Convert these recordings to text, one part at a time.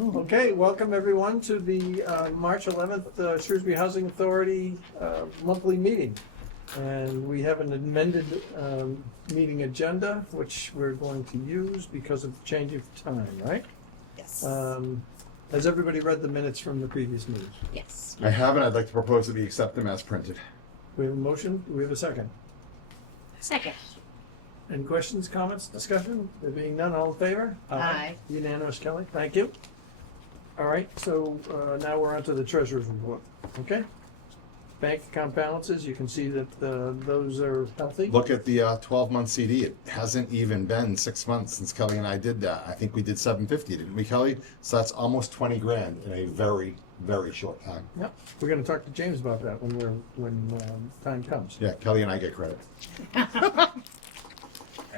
Okay, welcome everyone to the March 11th Shrewsbury Housing Authority monthly meeting. And we have an amended meeting agenda, which we're going to use because of the change of time, right? Yes. Has everybody read the minutes from the previous meeting? Yes. I haven't. I'd like to propose that we accept them as printed. We have a motion, do we have a second? Second. Any questions, comments, discussion? There being none, all in favor? Aye. Unanimous, Kelly, thank you. All right, so now we're on to the treasurer's report, okay? Bank account balances, you can see that those are healthy. Look at the 12-month CD. It hasn't even been 6 months since Kelly and I did that. I think we did 750, didn't we, Kelly? So that's almost 20 grand in a very, very short time. Yep, we're gonna talk to James about that when time comes. Yeah, Kelly and I get credit. And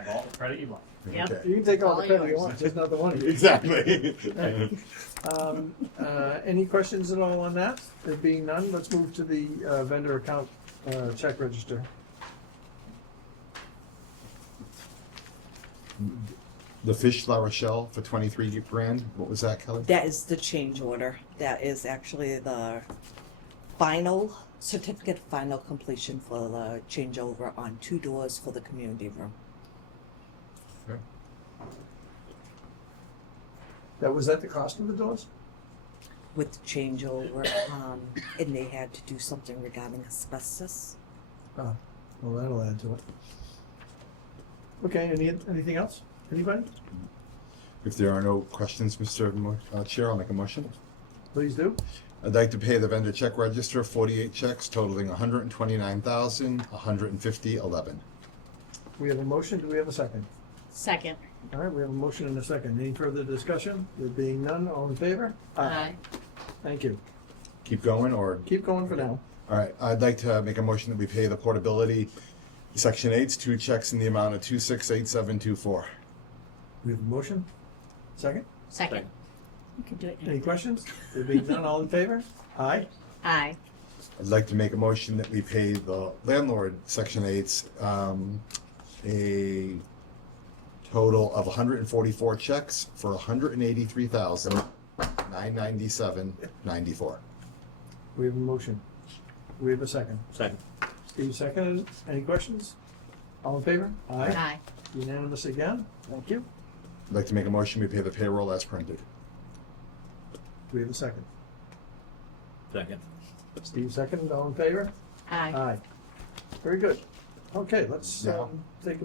all the credit you want. Yep. Okay. You can take all the All credit you yours. want, just not the money. Exactly. Any questions at all on that? There being none, let's move to the vendor account check register. The fish La Rochelle for 23 grand. What was that, Kelly? That is the change order. That is actually the final certificate, final completion for the changeover on 2 doors for the community room. Okay. That was at the cost of the doors? With the changeover, and they had to do something regarding asbestos. Oh, well, that'll add to it. Okay, anything else? Anybody? If there are no questions, Mr. Chair, I'll make a motion. Please do. I'd like to pay the vendor check register 48 checks totaling $129,150.11. We have a motion, do we have a second? Second. All right, we have a motion and a second. Any further discussion? There being none, all in favor? Aye. Thank you. Keep going, or Keep going for now. all right? I'd like to make a motion that we pay the portability Section 8's 2 checks in the amount of 268724. We have a motion? Second? Second. You can do it Any now. questions? There being none, all in favor? Aye. Aye. I'd like to make a motion that we pay the landlord Section 8's a total of 144 checks for $183,997.94. We have a motion. We have a second. Second. Steve seconded. Any questions? All in favor? Aye. Unanimous again. Thank you. I'd like to make a motion we pay the payroll as printed. We have a second. Second. Steve seconded. All in favor? Aye. Aye. Very good. Okay, let's Yeah. take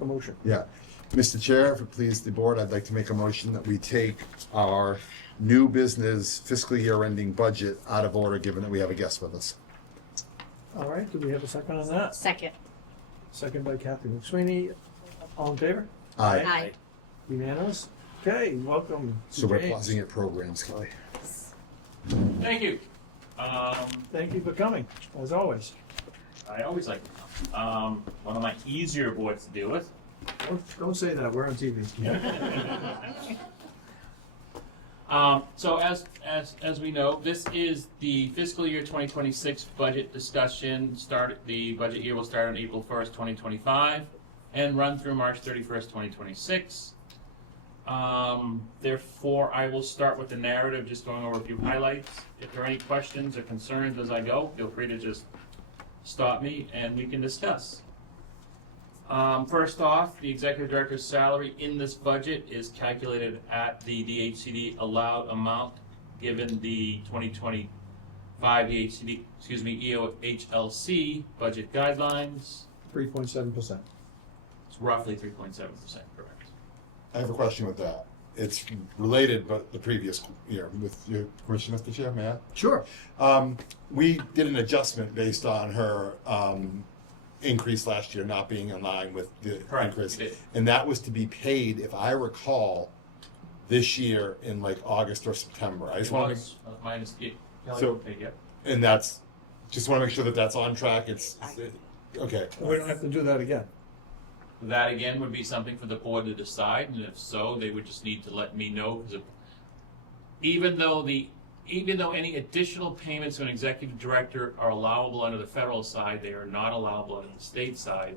a motion. Yeah. Mr. Chair, if it pleases the board, I'd like to make a motion that we take our new business fiscal year ending budget out of order, given that we have a guest with us. All right, do we have a second on that? Second. Second by Kathy McSweeney. All in favor? Aye. Aye. Unanimous? Okay, welcome. So we're James. pausing at programs, Kelly. Thank you. Thank you for coming, as always. I always like to come. One of my easier boards to deal with. Don't say that, we're on TV. So as we know, this is the fiscal year 2026 budget discussion. The budget year will start on April 1st, 2025 and run through March 31st, 2026. Therefore, I will start with the narrative, just going over a few highlights. If there are any questions or concerns as I go, feel free to just stop me and we can discuss. First off, the executive director's salary in this budget is calculated at the DHCD allowed amount given the 2025 EOHLC budget guidelines. 3.7%. It's roughly 3.7%, correct. I have a question with that. It's related, but the previous year, with your question, Mr. Chair, may I? Sure. We did an adjustment based on her increase last year not being in line with the Correct, increase. we did. And that was to be paid, if I recall, this year in like August or September. I just It want to, was, minus, yeah, So- yeah. and that's, just want to make sure that that's on track. Okay. We don't have to do that again. That again would be something for the board to decide, and if so, they would just need to let me know, because even though any additional payments to an executive director are allowable under the federal side, they are not allowable under the state side.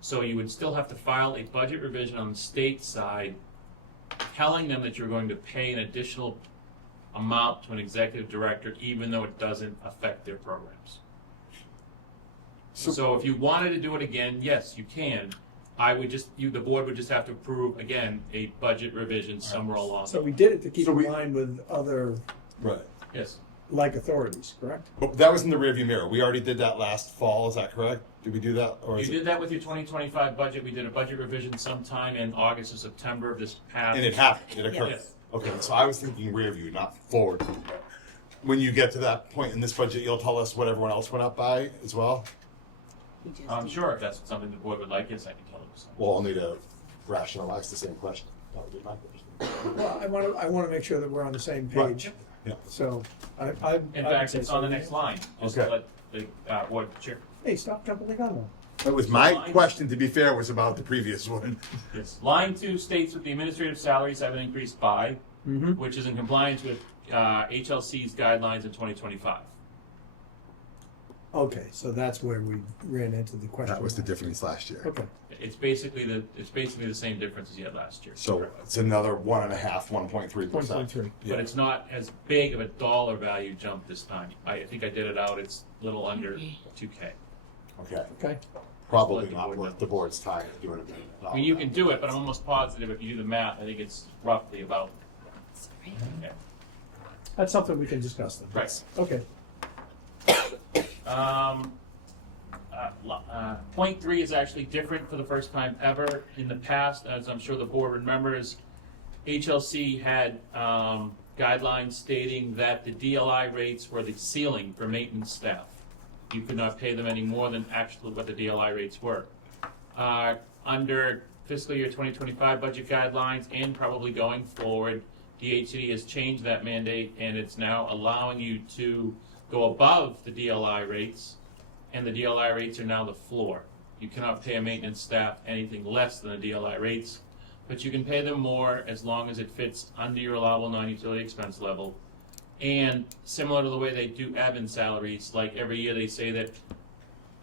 So you would still have to file a budget revision on the state side telling them that you're going to pay an additional amount to an executive director, even though it doesn't affect their programs. So if you wanted to do it again, yes, you can. The board would just have to approve, again, a budget revision somewhere along. So we did it to keep So in we- line with other Right. Yes. like authorities, correct? But that was in the rearview mirror. We already did that last fall, is that correct? Did we do that, or You is it? did that with your 2025 budget. We did a budget revision sometime in August or September of this past. And it happened, it occurred? Yes. Okay, so I was thinking rearview, not forward. When you get to that point in this budget, you'll tell us what everyone else went up by as well? I'm sure if that's something the board would like, yes, I can tell them. Well, I'll need to rationalize the same question. That would be my question. Well, I want to make sure that we're on the same Right. page. Yeah. So I In would fact, say it's on the so. next line. Just Okay. let the board chair. Hey, stop jumping the gun though. It was my question, to be fair, was about the previous one. Yes. Line 2 states that the administrative salaries have been increased by, Mm-hmm. which is in compliance with HLC's guidelines in 2025. Okay, so that's where we ran into the question. That was the difference last year. Okay, It's basically the same difference as you had last year. So it's another 1.5, 1.3%. 1.3. But it's not as big of a dollar value jump this time. I think I did it out, it's a little under 2K. Okay, okay. probably Let the not board worth know. the board's time doing it. I mean, you can do it, but I'm almost positive if you do the math, I think it's roughly about, yeah. That's something we can discuss then. Right. Okay, Point 3 is actually different for the first time ever. In the past, as I'm sure the board remembers, HLC had guidelines stating that the DLI rates were the ceiling for maintenance staff. You could not pay them any more than actually what the DLI rates were. Under fiscal year 2025 budget guidelines and probably going forward, DHCD has changed that mandate and it's now allowing you to go above the DLI rates, and the DLI rates are now the floor. You cannot pay a maintenance staff anything less than the DLI rates, but you can pay them more as long as it fits under your allowable non-utility expense level. And similar to the way they do admin salaries, like every year they say that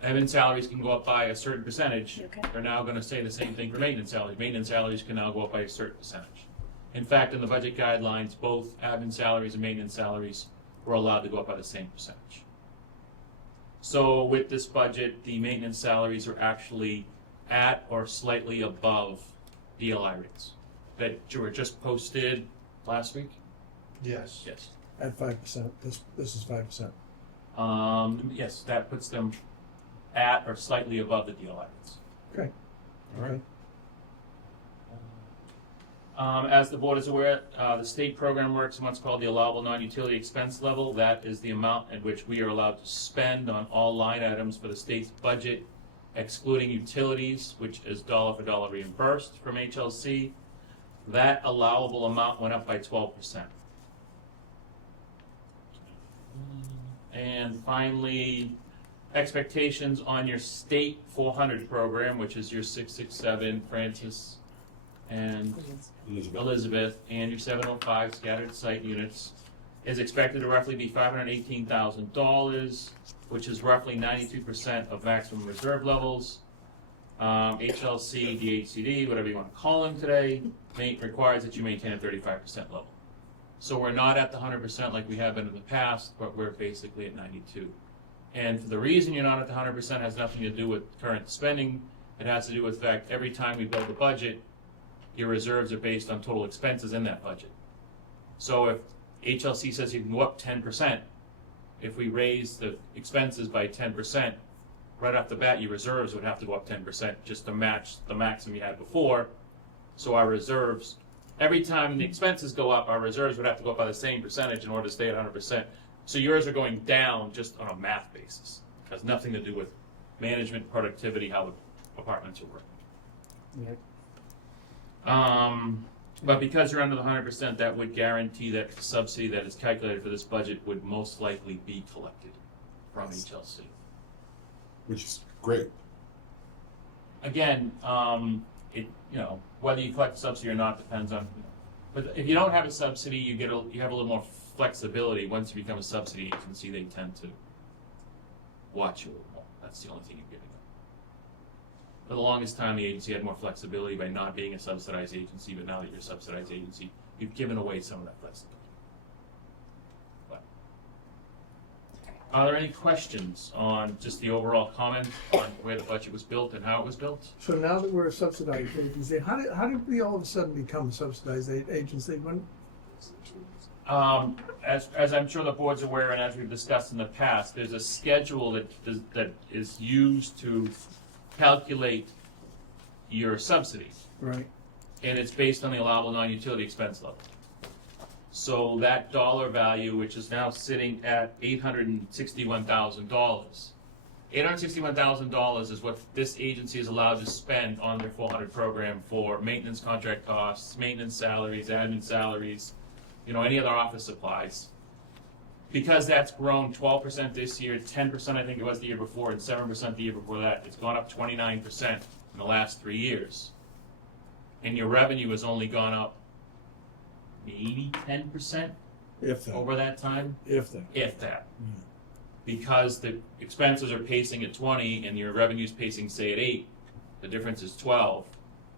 admin salaries can go up by a certain percentage. Okay. They're now gonna say the same thing for maintenance salaries. Maintenance salaries can now go up by a certain percentage. In fact, in the budget guidelines, both admin salaries and maintenance salaries were allowed to go up by the same percentage. So with this budget, the maintenance salaries are actually at or slightly above DLI rates that were just posted last week? yes, Yes. at 5%, this is 5%. Yes, that puts them at or slightly above the DLI rates. Okay, all right. As the board is aware, the state program works in what's called the allowable non-utility expense level. That is the amount at which we are allowed to spend on all line items for the state's budget, excluding utilities, which is dollar for dollar reimbursed from HLC. That allowable amount went up by 12%. And finally, expectations on your state 400 program, which is your 667 Francis and Elizabeth, and your 705 scattered site units, is expected to roughly be $518,000, which is roughly 92% of maximum reserve levels. HLC, DHCD, whatever you want to call them today, requires that you maintain a 35% level. So we're not at the 100% like we have been in the past, but we're basically at 92. And the reason you're not at the 100% has nothing to do with current spending. It has to do with the fact every time we build a budget, your reserves are based on total expenses in that budget. So if HLC says you can go up 10%, if we raise the expenses by 10%, right off the bat, your reserves would have to go up 10% just to match the maximum you had before. So our reserves, every time the expenses go up, our reserves would have to go up by the same percentage in order to stay at 100%. So yours are going down just on a math basis. It has nothing to do with management, productivity, how the departments are working. Yeah. But because you're under the 100%, that would guarantee that the subsidy that is calculated for this budget would most likely be collected from HLC. Which is great. Again, whether you collect a subsidy or not depends on, but if you don't have a subsidy, you have a little more flexibility. Once you become a subsidy agency, they tend to watch you a little more. That's the only thing you're giving For the longest time, the agency had more flexibility by not being a subsidized agency, but now that you're a subsidized agency, you've given away some of that flexibility. But, are there any questions on just the overall comment on where the budget was built and how it was built? So now that we're a subsidized agency, how did we all of a sudden become a subsidized agency? When, As I'm sure the board's aware, and as we've discussed in the past, there's a schedule that is used to calculate your subsidy, right, and it's based on the allowable non-utility expense level. So that dollar value, which is now sitting at $861,000. $861,000 is what this agency is allowed to spend on their 400 program for maintenance contract costs, maintenance salaries, admin salaries, any other office supplies. Because that's grown 12% this year, 10% I think it was the year before, and 7% the year before that, it's gone up 29% in the last 3 years. And your revenue has only gone up maybe 10% if that, over that time, if that. if that. Because the expenses are pacing at 20 and your revenue's pacing, say, at 8, the difference is 12.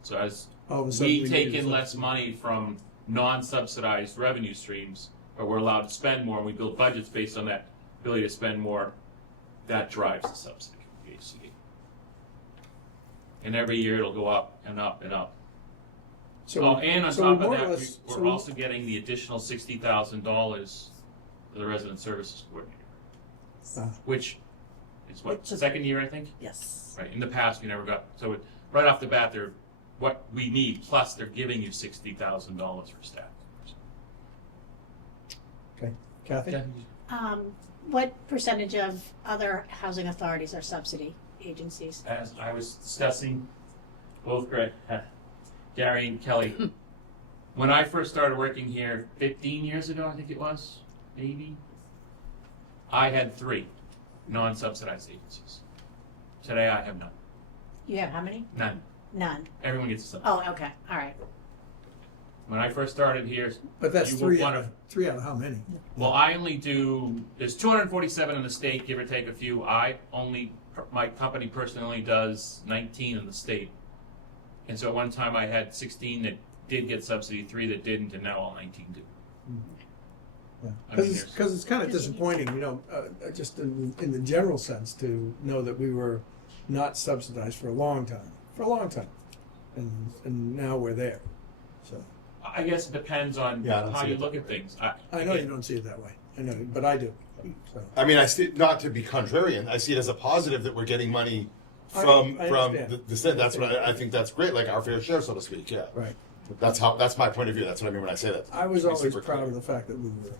So as All of a sudden we take need in to- less money from non-subsidized revenue streams, but we're allowed to spend more, and we build budgets based on that ability to spend more, that drives the subsidy from the HCD. And every year it'll go up and up and up. So, And on so top of more or that, less- we're so- also getting the additional $60,000 for the resident services coordinator, which is what, Which is- second year, I think? Yes. Right, in the past, we never got, so right off the bat, they're what we need, plus they're giving you $60,000 for staff. Okay, Kathy? What percentage of other housing authorities are subsidy agencies? As I was discussing, both Gary and Kelly, when I first started working here 15 years ago, I think it was, maybe, I had 3 non-subsidized agencies. Today I have none. You have how many? None. None. Everyone gets a subsidy. Oh, okay, all right. When I first started here, But that's you were three one out of how many? well, I only do, there's 247 in the state, give or take a few. My company personally only does 19 in the state. And so at one time I had 16 that did get subsidy, 3 that didn't, and now all 19 do. I mean, Because it's kind of disappointing, just in the general sense, to know that we were not subsidized for a long time, and now we're there. So I guess it depends on Yeah, I don't how see you it look at things. I know you don't see it that way. I know, but I do. So I mean, I see, not to be contrarian, I see it as a positive that we're getting money I from understand. the state. That's what I think that's great, like our fair share, so to speak. Yeah, right. that's my point of view. That's what I mean when I say that. I was To be always super proud clear. of the fact that we were.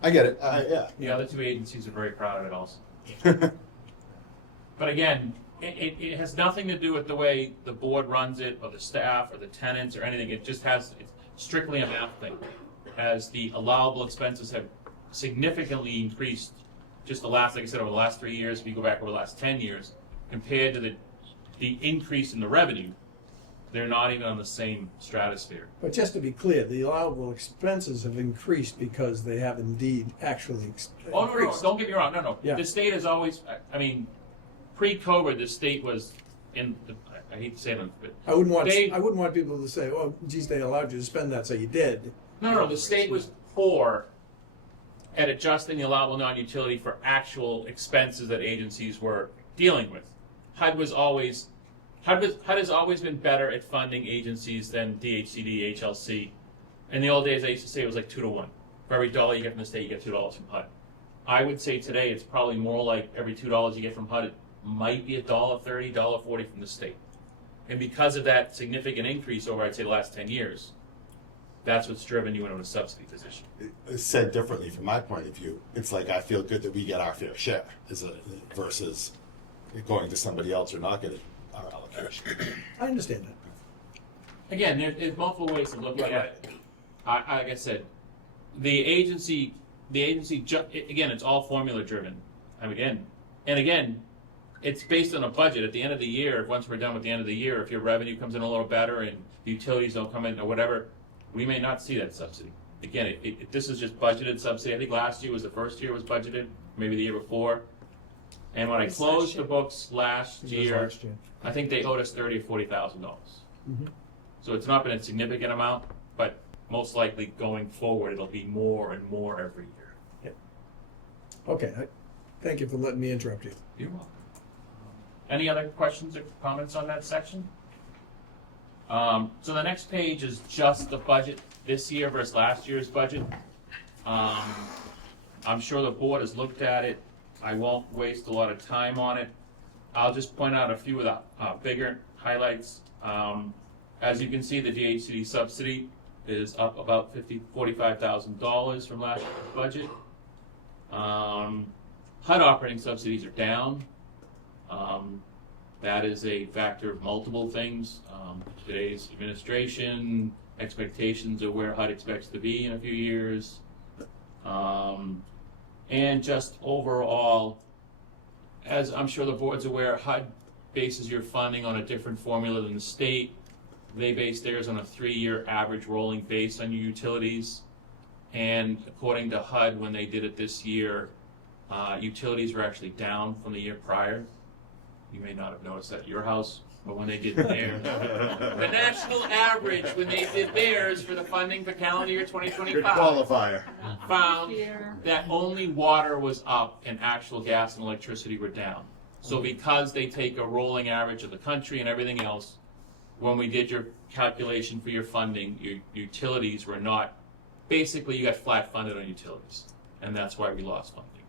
I get it. Yeah. The other 2 agencies are very proud of it also. But again, it has nothing to do with the way the board runs it, or the staff, or the tenants, or anything. It's strictly a math thing. As the allowable expenses have significantly increased, just like I said, over the last 3 years, if you go back over the last 10 years, compared to the increase in the revenue, they're not even on the same stratosphere. But just to be clear, the allowable expenses have increased because they have indeed actually Oh, no, increased. don't get me wrong, no. Yeah. The state has always, pre-COVID, the state was I hate to say it, but I wouldn't want They- people to say, "Oh, geez, they allowed you to spend that, so you did." no, the state was poor at adjusting the allowable non-utility for actual expenses that agencies were dealing with. HUD has always been better at funding agencies than DHCD, HLC. In the old days, I used to say it was like 2 to 1. For every dollar you get from the state, you get $2 from HUD. I would say today it's probably more like every $2 you get from HUD, it might be $1.30, $1.40 from the state. And because of that significant increase over, I'd say, the last 10 years, that's what's driven you into a subsidy position. Said differently from my point of view, it's like I feel good that we get our fair share, versus going to somebody else or not getting our allocation. I understand that. Again, there's multiple ways of looking at it. Like I said, the agency, again, it's all formula driven. Again, it's based on a budget. At the end of the year, once we're done with the end of the year, if your revenue comes in a little better and the utilities don't come in or whatever, we may not see that subsidy. Again, this is just budgeted subsidy. I think last year was the first year it was budgeted, maybe the year before. And when I This closed last the year. books last It was year, last year. I think they owed us $30,000 or $40,000. Mhm. So it's not been a significant amount, but most likely going forward, it'll be more and more every year. Okay, thank you for letting me interrupt you. You're welcome. Any other questions or comments on that section? So the next page is just the budget this year versus last year's budget. I'm sure the board has looked at it. I won't waste a lot of time on it. I'll just point out a few of the bigger highlights. As you can see, the DHCD subsidy is up about $45,000 from last year's budget. HUD operating subsidies are down. That is a factor of multiple things. Today's administration, expectations of where HUD expects to be in a few years. And just overall, as I'm sure the board's aware, HUD bases your funding on a different formula than the state. They base theirs on a 3-year average rolling base on your utilities. And according to HUD, when they did it this year, utilities were actually down from the year prior. You may not have noticed that at your house, but when they did theirs, the national average when they did theirs for the funding for calendar year Good 2025 qualifier. found that only water was up and actual gas and electricity were down. So because they take a rolling average of the country and everything else, when we did your calculation for your funding, your utilities were not, basically you got flat funded on utilities. And that's why we lost funding.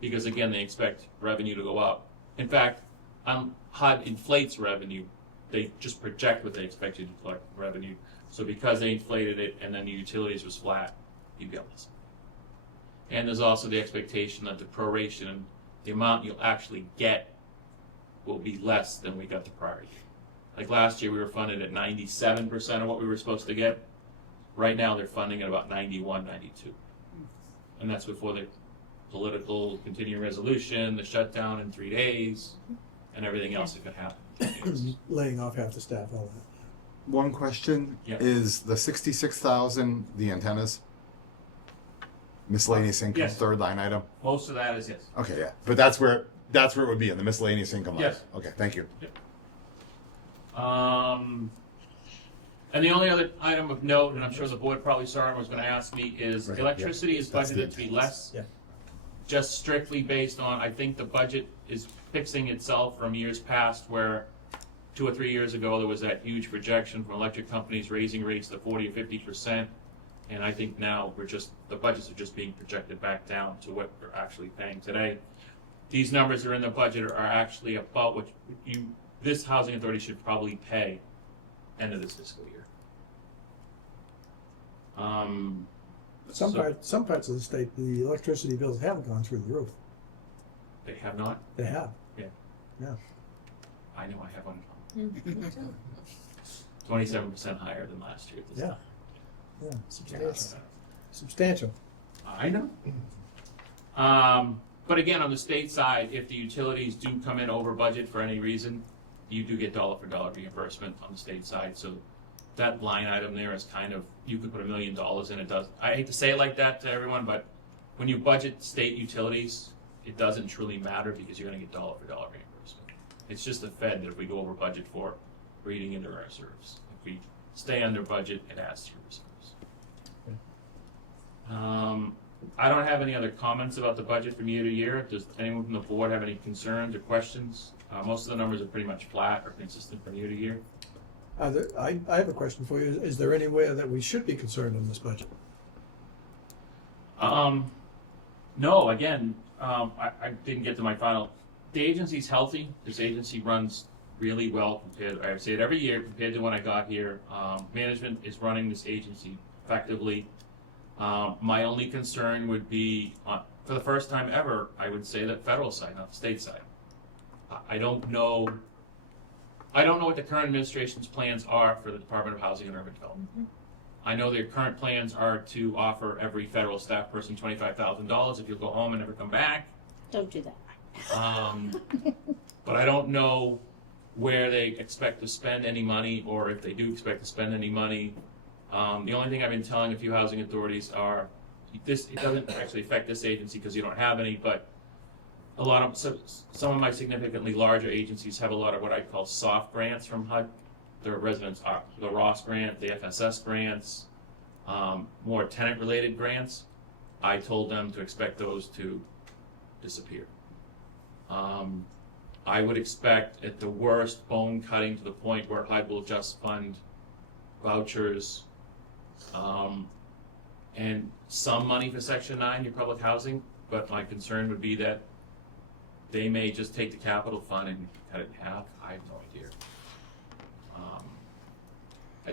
Because again, they expect revenue to go up. In fact, HUD inflates revenue. They just project what they expect you to collect revenue. So because they inflated it and then the utilities was flat, you get less. And there's also the expectation that the proration, the amount you'll actually get, will be less than we got the prior year. Like last year, we were funded at 97% of what we were supposed to get. Right now, they're funding at about 91, 92. And that's before the political continuing resolution, the shutdown in 3 days, and everything else that could happen. Laying off half the staff, all that. One question, Yeah. is the 66,000 the antennas? Miscellaneous income, Yes. third line item? Most of that is yes. Okay, yeah, but that's where it would be, in the miscellaneous income line? Yes. Okay, thank you. And the only other item of note, and I'm sure the board probably saw and was going to ask me, is Right, electricity yeah. is That's budgeted the to be less. Yeah. Just strictly based on, I think the budget is fixing itself from years past where 2 or 3 years ago, there was that huge projection from electric companies raising rates to 40 or 50%. And I think now the budgets are just being projected back down to what we're actually paying today. These numbers that are in the budget are actually about what this housing authority should probably pay end of this fiscal year. Some So- parts of the state, the electricity bills haven't gone through the roof. They have not? They have. Yeah. Yeah. I know I have one. 27% higher than last year. This Yeah. time. Yeah, substantial. Substantial. I know. But again, on the state side, if the utilities do come in over budget for any reason, you do get dollar for dollar reimbursement on the state side. So that line item there is kind of, you could put $1 million in, it does. I hate to say it like that to everyone, but when you budget state utilities, it doesn't truly matter because you're gonna get dollar for dollar reimbursement. It's just the Fed that if we go over budget for, we're eating into our reserves. If we stay under budget, it adds to your reserves. I don't have any other comments about the budget from year to year. Does anyone from the board have any concerns or questions? Most of the numbers are pretty much flat or consistent from year to year. I have a question for you. Is there any way that we should be concerned in this budget? No, again, I didn't get to my final. The agency's healthy. This agency runs really well compared, I say it every year, compared to when I got here. Management is running this agency effectively. My only concern would be, for the first time ever, I would say that federal side, not the state side. I don't know what the current administration's plans are for the Department of Housing and Urban Development. I know their current plans are to offer every federal staff person $25,000 if you'll go home and never come back. Don't do that. But I don't know where they expect to spend any money, or if they do expect to spend any money. The only thing I've been telling a few housing authorities are, it doesn't actually affect this agency because you don't have any, but a lot of, some of my significantly larger agencies have a lot of what I call soft grants from HUD. Their residents are the Ross grant, the FSS grants, more tenant-related grants. I told them to expect those to disappear. I would expect at the worst bone cutting to the point where HUD will just fund vouchers, and some money for Section 9, your public housing, but my concern would be that they may just take the capital fund and cut it in half. I have no idea.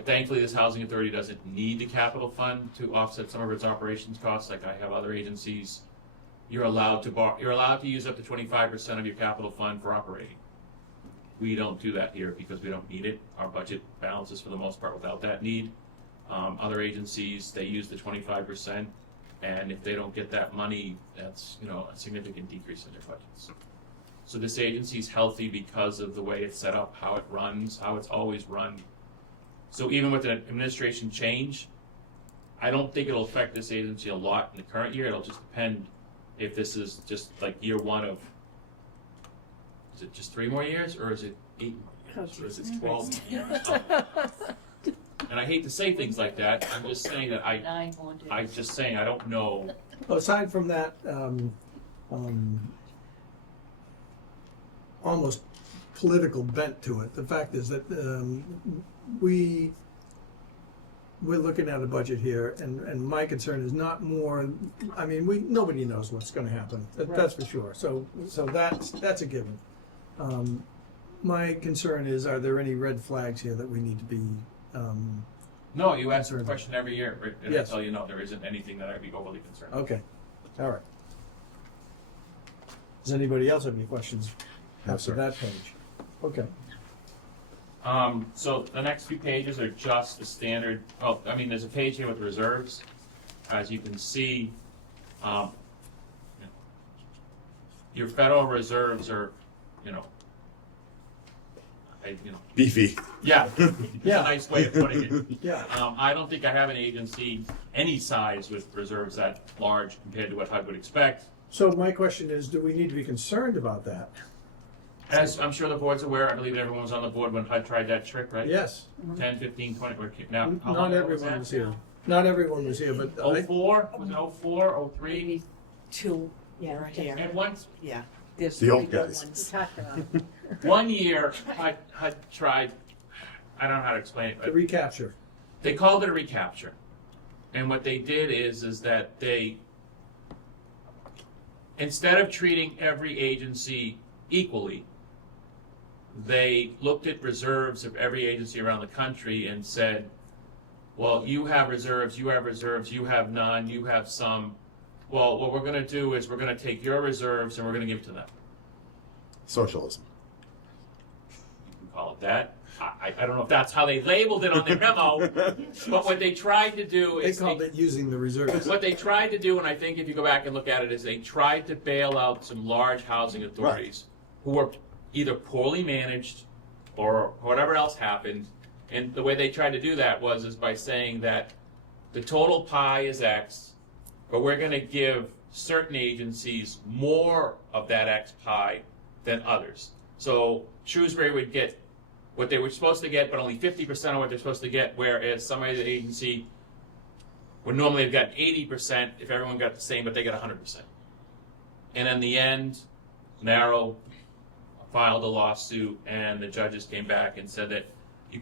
Thankfully, this housing authority doesn't need the capital fund to offset some of its operations costs, like I have other agencies. You're allowed to use up to 25% of your capital fund for operating. We don't do that here because we don't need it. Our budget balances for the most part without that need. Other agencies, they use the 25%, and if they don't get that money, that's, you know, a significant decrease in their budgets. So this agency's healthy because of the way it's set up, how it runs, how it's always run. So even with an administration change, I don't think it'll affect this agency a lot in the current year. It'll just depend if this is just like year one of, is it just 3 more years, or is it 8 more years, or is it 12 more years? And I hate to say things like that. I'm just saying that I'm just saying I don't know. Well, aside from that, almost political bent to it, the fact is that we're looking at a budget here, and my concern is not more. I mean, nobody knows what's going to happen. That's for sure. So that's a given. My concern is, are there any red flags here that we need to be? No, you answer a question every year, Rick, and Yes. I tell you no, there isn't anything that I'd be overly concerned about. Okay, all right. Does anybody else have any questions No, after sir. that page? Okay. So the next few pages are just the standard, oh, I mean, there's a page here with reserves. As you can see, your federal reserves are, Beefy. yeah, it's Yeah. a nice way of putting it. Yeah. I don't think I have an agency any size with reserves that large compared to what HUD would expect. So my question is, do we need to be concerned about that? As I'm sure the board's aware, I believe everyone was on the board when HUD tried that trick, right? Yes. 10, 15, 20, or now, how Not long ago everyone was that? here. Not everyone was here, but I, 04? Was it 04, 03? Maybe 2 Yeah, were here. And once, Yeah. There's The 3 old good guys. We ones. talked about it. one year, HUD tried, I don't know how to explain it, the but recapture. they called it a recapture. And what they did is that they, instead of treating every agency equally, they looked at reserves of every agency around the country and said, well, you have reserves, you have none, you have some. Well, what we're going to do is we're going to take your reserves and we're going to give it to them. Socialism. You can call it that. I don't know if that's how they labeled it on their memo, but what they tried to do They is called it using the reserves. what they tried to do, and I think if you go back and look at it, is they tried to bail out some large housing authorities who were either poorly managed or whatever else happened. And the way they tried to do that is by saying that the total pie is X, but we're going to give certain agencies more of that X pie than others. So Shrewsbury would get what they were supposed to get, but only 50% of what they're supposed to get, whereas some other agency would normally have gotten 80% if everyone got the same, but they got 100%. And in the end, Narrow filed a lawsuit, and the judges came back and said that you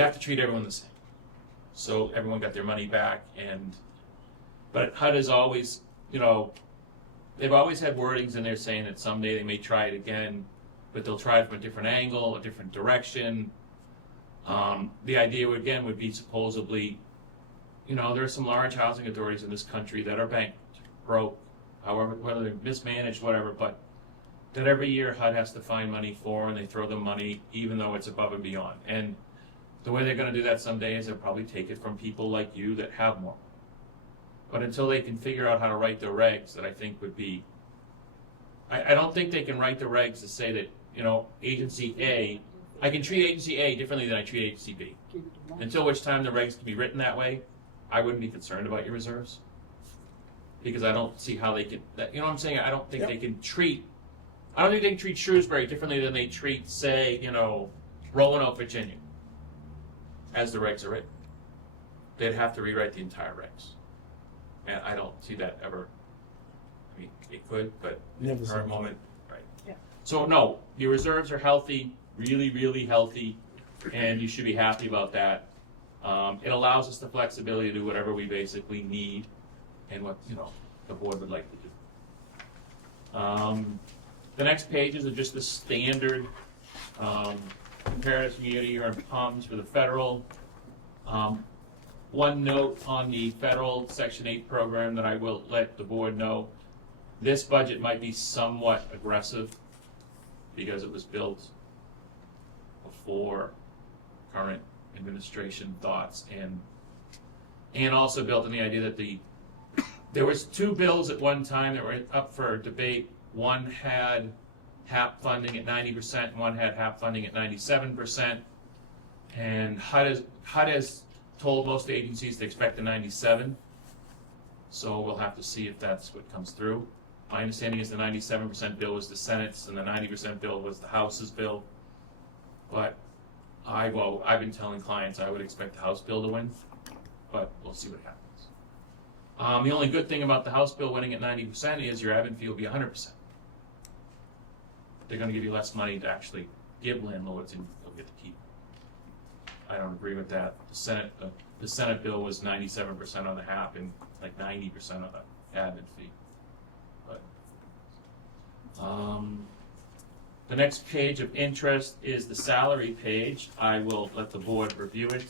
have to treat everyone the same. So everyone got their money back, but HUD is always, they've always had wordings in there saying that someday they may try it again, but they'll try it from a different angle, a different direction. The idea would be supposedly, there are some large housing authorities in this country that are bankrupt, broke, however, whether they're mismanaged, whatever, but that every year HUD has to find money for, and they throw them money even though it's above and beyond. And the way they're going to do that someday is they'll probably take it from people like you that have more. But until they can figure out how to write their regs, that I think would be, I don't think they can write the regs to say that, agency A, I can treat agency A differently than I treat agency B. Until which time the regs can be written that way, I wouldn't be concerned about your reserves. because I don't see how they could, you know what I'm saying? I don't think Yep. they can treat, I don't think they can treat Shrewsbury differently than they treat, say, Roanoke, Virginia, as the regs are written. They'd have to rewrite the entire regs. And I don't see that ever. I mean, it could, but in Never the seen current it. moment, right. Yeah. So no, your reserves are healthy, really, really healthy, and you should be happy about that. It allows us the flexibility to do whatever we basically need and what, the board would like to do. The next pages are just the standard comparative community or PUMs for the federal. One note on the federal Section 8 program that I will let the board know. This budget might be somewhat aggressive because it was built before current administration thoughts and also built on the idea that there was two bills at one time that were up for debate. One had HAP funding at 90%, one had HAP funding at 97%. And HUD has told most agencies to expect a 97. So we'll have to see if that's what comes through. My understanding is the 97% bill was the Senate's and the 90% bill was the House's bill. But I've been telling clients I would expect the House bill to win, but we'll see what happens. The only good thing about the House bill winning at 90% is your admin fee will be 100%. They're going to give you less money to actually give landlords, and you'll get to keep. I don't agree with that. The Senate bill was 97% on the HAP and like 90% on the admin fee. But the next page of interest is the salary page. I will let the board review it.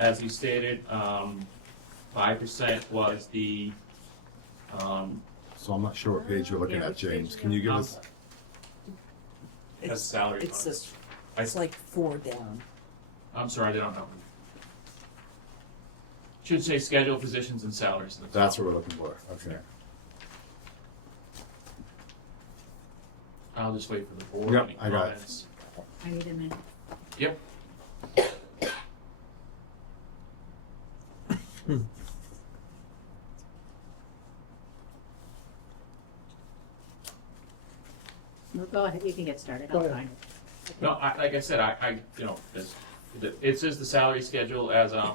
As we stated, 5% was the. So I'm not sure what page you're looking at, James. Can you give us? That's salary. It's funds. this, it's like 4 down. I'm sorry, they don't know. Should say schedule positions and salaries. in the top. That's what we're looking for. Okay. I'll just wait for the board. Yep, Any I got it. comments? I need a minute. Yep. No, go ahead, you can get started, Go I'll ahead. find it. No, like I said, it says the salary schedule as, I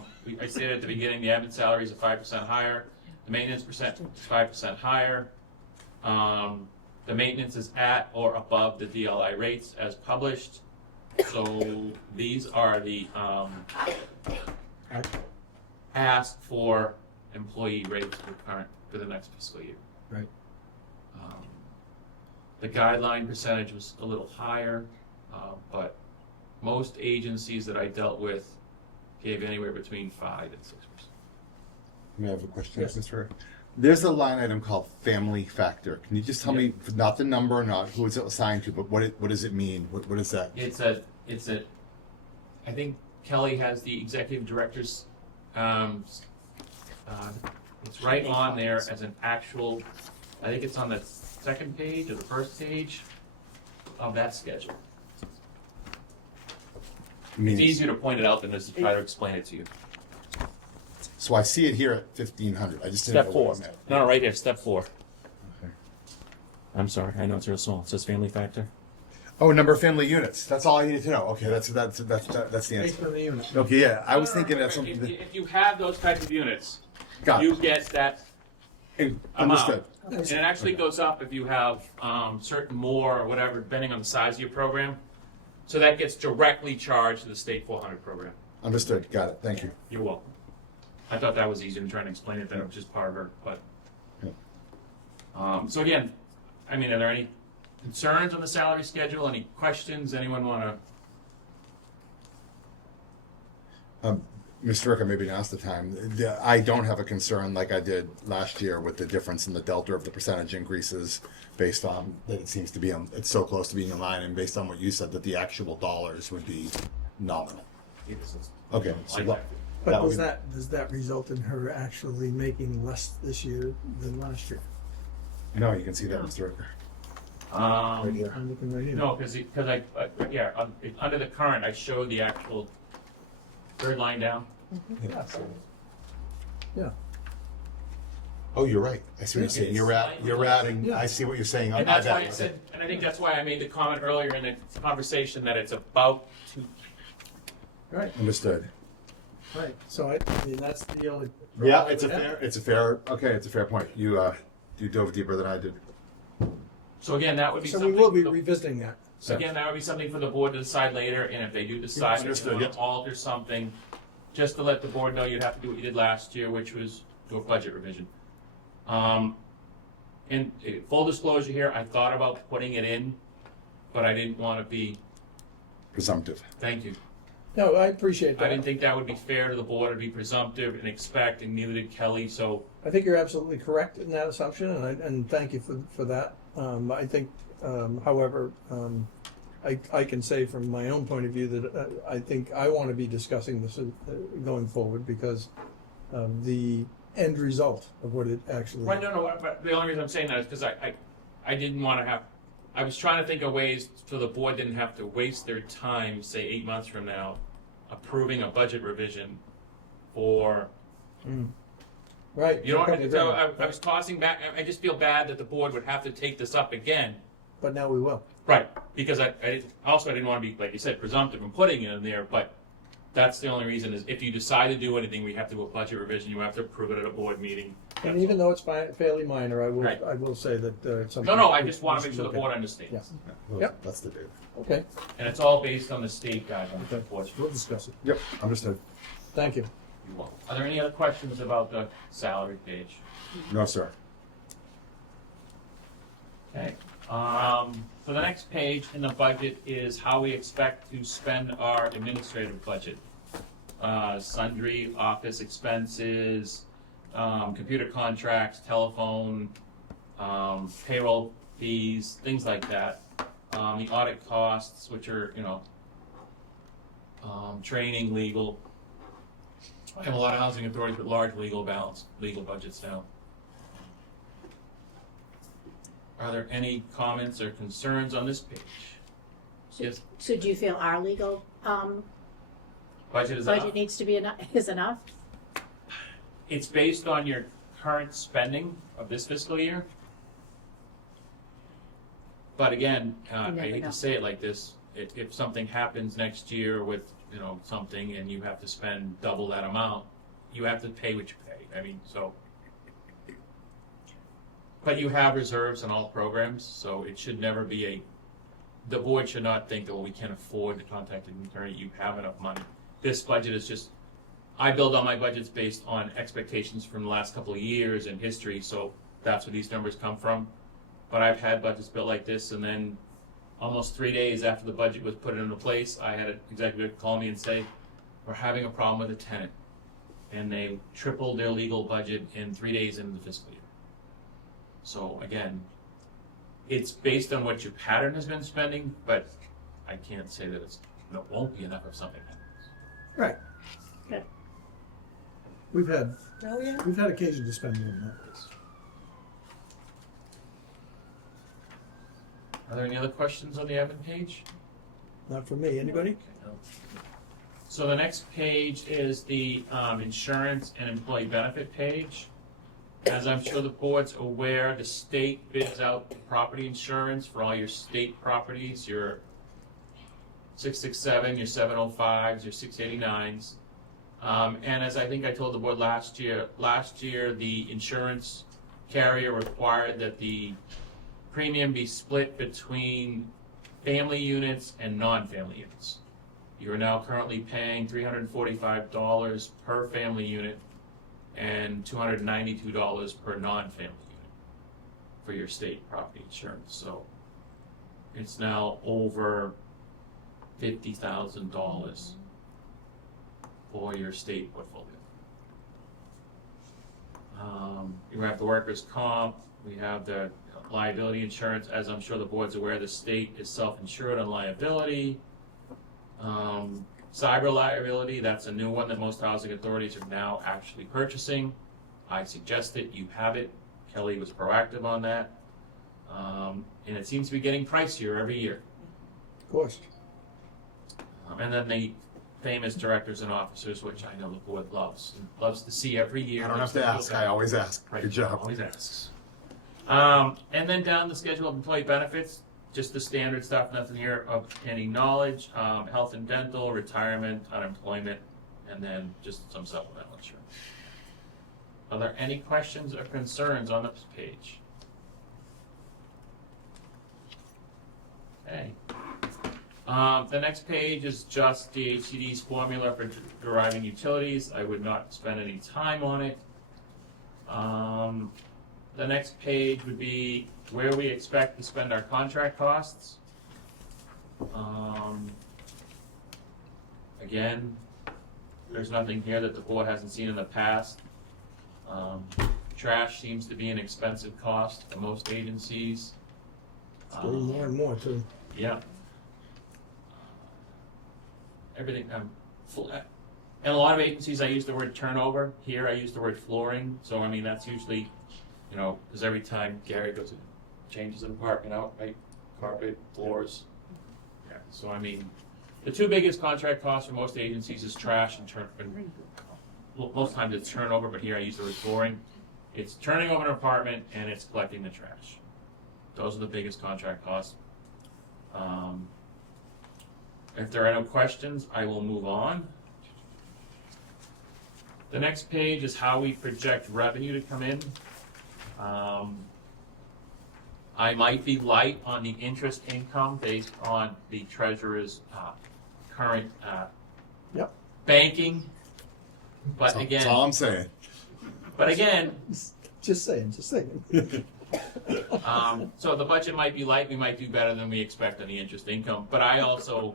stated at the beginning, the admin salary is 5% higher, the maintenance percent is 5% higher. The maintenance is at or above the DLI rates as published. So these are the, asked for employee rates for the next fiscal year. Right. The guideline percentage was a little higher, but most agencies that I dealt with gave anywhere between 5 and 6%. May I have a question, Yes. Mr. Rick? There's a line item called family factor. Can you just tell me, not the number, not who it's assigned to, but what does it mean? What is that? It's a, I think Kelly has the executive director's, it's right on there as an actual, I think it's on the second page or the first page of that schedule. It's easier to point it out than it is to try to explain it to you. So I see it here at 1,500. I just didn't Step know 4. what it meant. No, right here, step 4. Okay. I'm sorry, I know it's real small. It says family factor. Oh, number of family units. That's all I needed to know. Okay, that's the Based answer. on the unit. Okay, yeah. I was thinking that's If something that. if you have those types of units, Got you it. get that Understood. And it actually goes up if you have certain more or whatever, depending on the size of your program. So that gets directly charged to the state 400 program. Understood. Got it. Thank you. You're welcome. I thought that was easy in trying to explain it, that it was just part of her, but. So again, I mean, are there any concerns on the salary schedule? Any questions? Anyone want to? Mr. Ricker, maybe now's the time. I don't have a concern like I did last year with the difference in the delta of the percentage increases based on that it seems to be, it's so close to being in line, and based on what you said, that the actual dollars would be nominal. Okay. So But would does that result in her actually making less this year than last year? No, you can see that, Mr. Ricker. Right here. I'm looking right here. No, because under the current, I showed the actual third line down. Yeah. Yeah. Oh, you're right. I see what you're saying. You're adding, Yeah. I see what you're saying. And that's why I bet. said, and I think that's why I made the comment earlier in the conversation that it's about to. Right, Understood. right. So I mean, that's the only. Yeah, problem I would have. it's a fair point. You dove deeper than I did. So again, that would be So something. we will be for the- revisiting that. So again, that would be something for the board to decide later, and if they do decide that they Understood, want yep. to alter something, just to let the board know you'd have to do what you did last year, which was do a budget revision. And full disclosure here, I thought about putting it in, but I didn't want to be, Presumptive. thank you. No, I appreciate I didn't that. think that would be fair to the board, to be presumptive and expect, and neither did Kelly, so I think you're absolutely correct in that assumption, and thank you for that. I think, however, I can say from my own point of view that I think I want to be discussing this going forward because the end result of what it actually. Right, no, but the only reason I'm saying that is because I didn't want to have, I was trying to think of ways so the board didn't have to waste their time, say 8 months from now, approving a budget revision for, Right. you know, totally so agree. I was tossing back, I just feel bad that the board would have to take this up again. But now we will. Right, because I didn't want to be, like you said, presumptive in putting it in there, but that's the only reason is if you decide to do anything, we have to do a budget revision, you have to approve it at a board meeting. And That's even all. though it's fairly minor, Right. I will say that it's something. No, I just we want to should make sure the look at. board understands. Yes. Yep. That's the date. Okay, And it's all based on the state guidelines, okay, unfortunately. we'll discuss it. Yep, understood. Thank you. Are there any other questions about the salary page? No, sir. Okay. So the next page in the budget is how we expect to spend our administrative budget. Sundry office expenses, computer contracts, telephone, payroll fees, things like that. The audit costs, which are, training, legal. I have a lot of housing authorities with large legal budgets now. Are there any comments or concerns on this page? Yes, So do you feel our legal budget is up. budget needs to be enough? It's based on your current spending of this fiscal year. But again, I never hate know. to say it like this, if something happens next year with, something and you have to spend double that amount, you have to pay what you pay. I mean, so. But you have reserves in all programs, so it should never be the board should not think that, well, we can't afford to contact an attorney, you have enough money. This budget is just, I build all my budgets based on expectations from the last couple of years and history, so that's where these numbers come from. But I've had budgets built like this, and then almost 3 days after the budget was put into place, I had an executive call me and say, we're having a problem with a tenant. And they tripled their legal budget in 3 days into the fiscal year. So again, it's based on what your pattern has been spending, but I can't say that it won't be enough if something happens. Right. Okay. We've had Oh, yeah. occasion to spend more than that. Are there any other questions on the admin page? Not for me. Anybody? Okay, no. So the next page is the insurance and employee benefit page. As I'm sure the board's aware, the state bids out property insurance for all your state properties, your 667, your 705s, your 689s. And as I think I told the board last year the insurance carrier required that the premium be split between family units and non-family units. You are now currently paying $345 per family unit and $292 per non-family unit for your state property insurance. So it's now over $50,000 for your state portfolio. You have the workers' comp, we have the liability insurance. As I'm sure the board's aware, the state is self-insured on liability. Cyber liability, that's a new one that most housing authorities are now actually purchasing. I suggested you have it. Kelly was proactive on that. And it seems to be getting pricier every year. Of course. And then the famous directors and officers, which I know the board loves to see every year. I don't have to ask, I always ask. Right, Good job. always asks. And then down the schedule of employee benefits, just the standard stuff, nothing here of any knowledge, health and dental, retirement, unemployment, and then just some supplemental insurance. Are there any questions or concerns on this page? Okay. The next page is just DHCD's formula for deriving utilities. I would not spend any time on it. The next page would be where we expect to spend our contract costs. Again, there's nothing here that the board hasn't seen in the past. Trash seems to be an expensive cost for most agencies. It's getting more and more too. Yeah. Everything, in a lot of agencies, I use the word turnover. Here, I use the word flooring. So, I mean, that's usually, you know, because every time Gary goes and changes an apartment out, right? Carpet, floors. Yeah. So, I mean, the two biggest contract costs for most agencies is trash and most times it's turnover, but here I use the word flooring. It's turning over an apartment and it's collecting the trash. Those are the biggest contract costs. If there are no questions, I will move on. The next page is how we project revenue to come in. I might be light on the interest income based on the treasurer's current Yep. banking. But That's all I'm saying. again, Just saying. so the budget might be light, we might do better than we expect on the interest income, but I also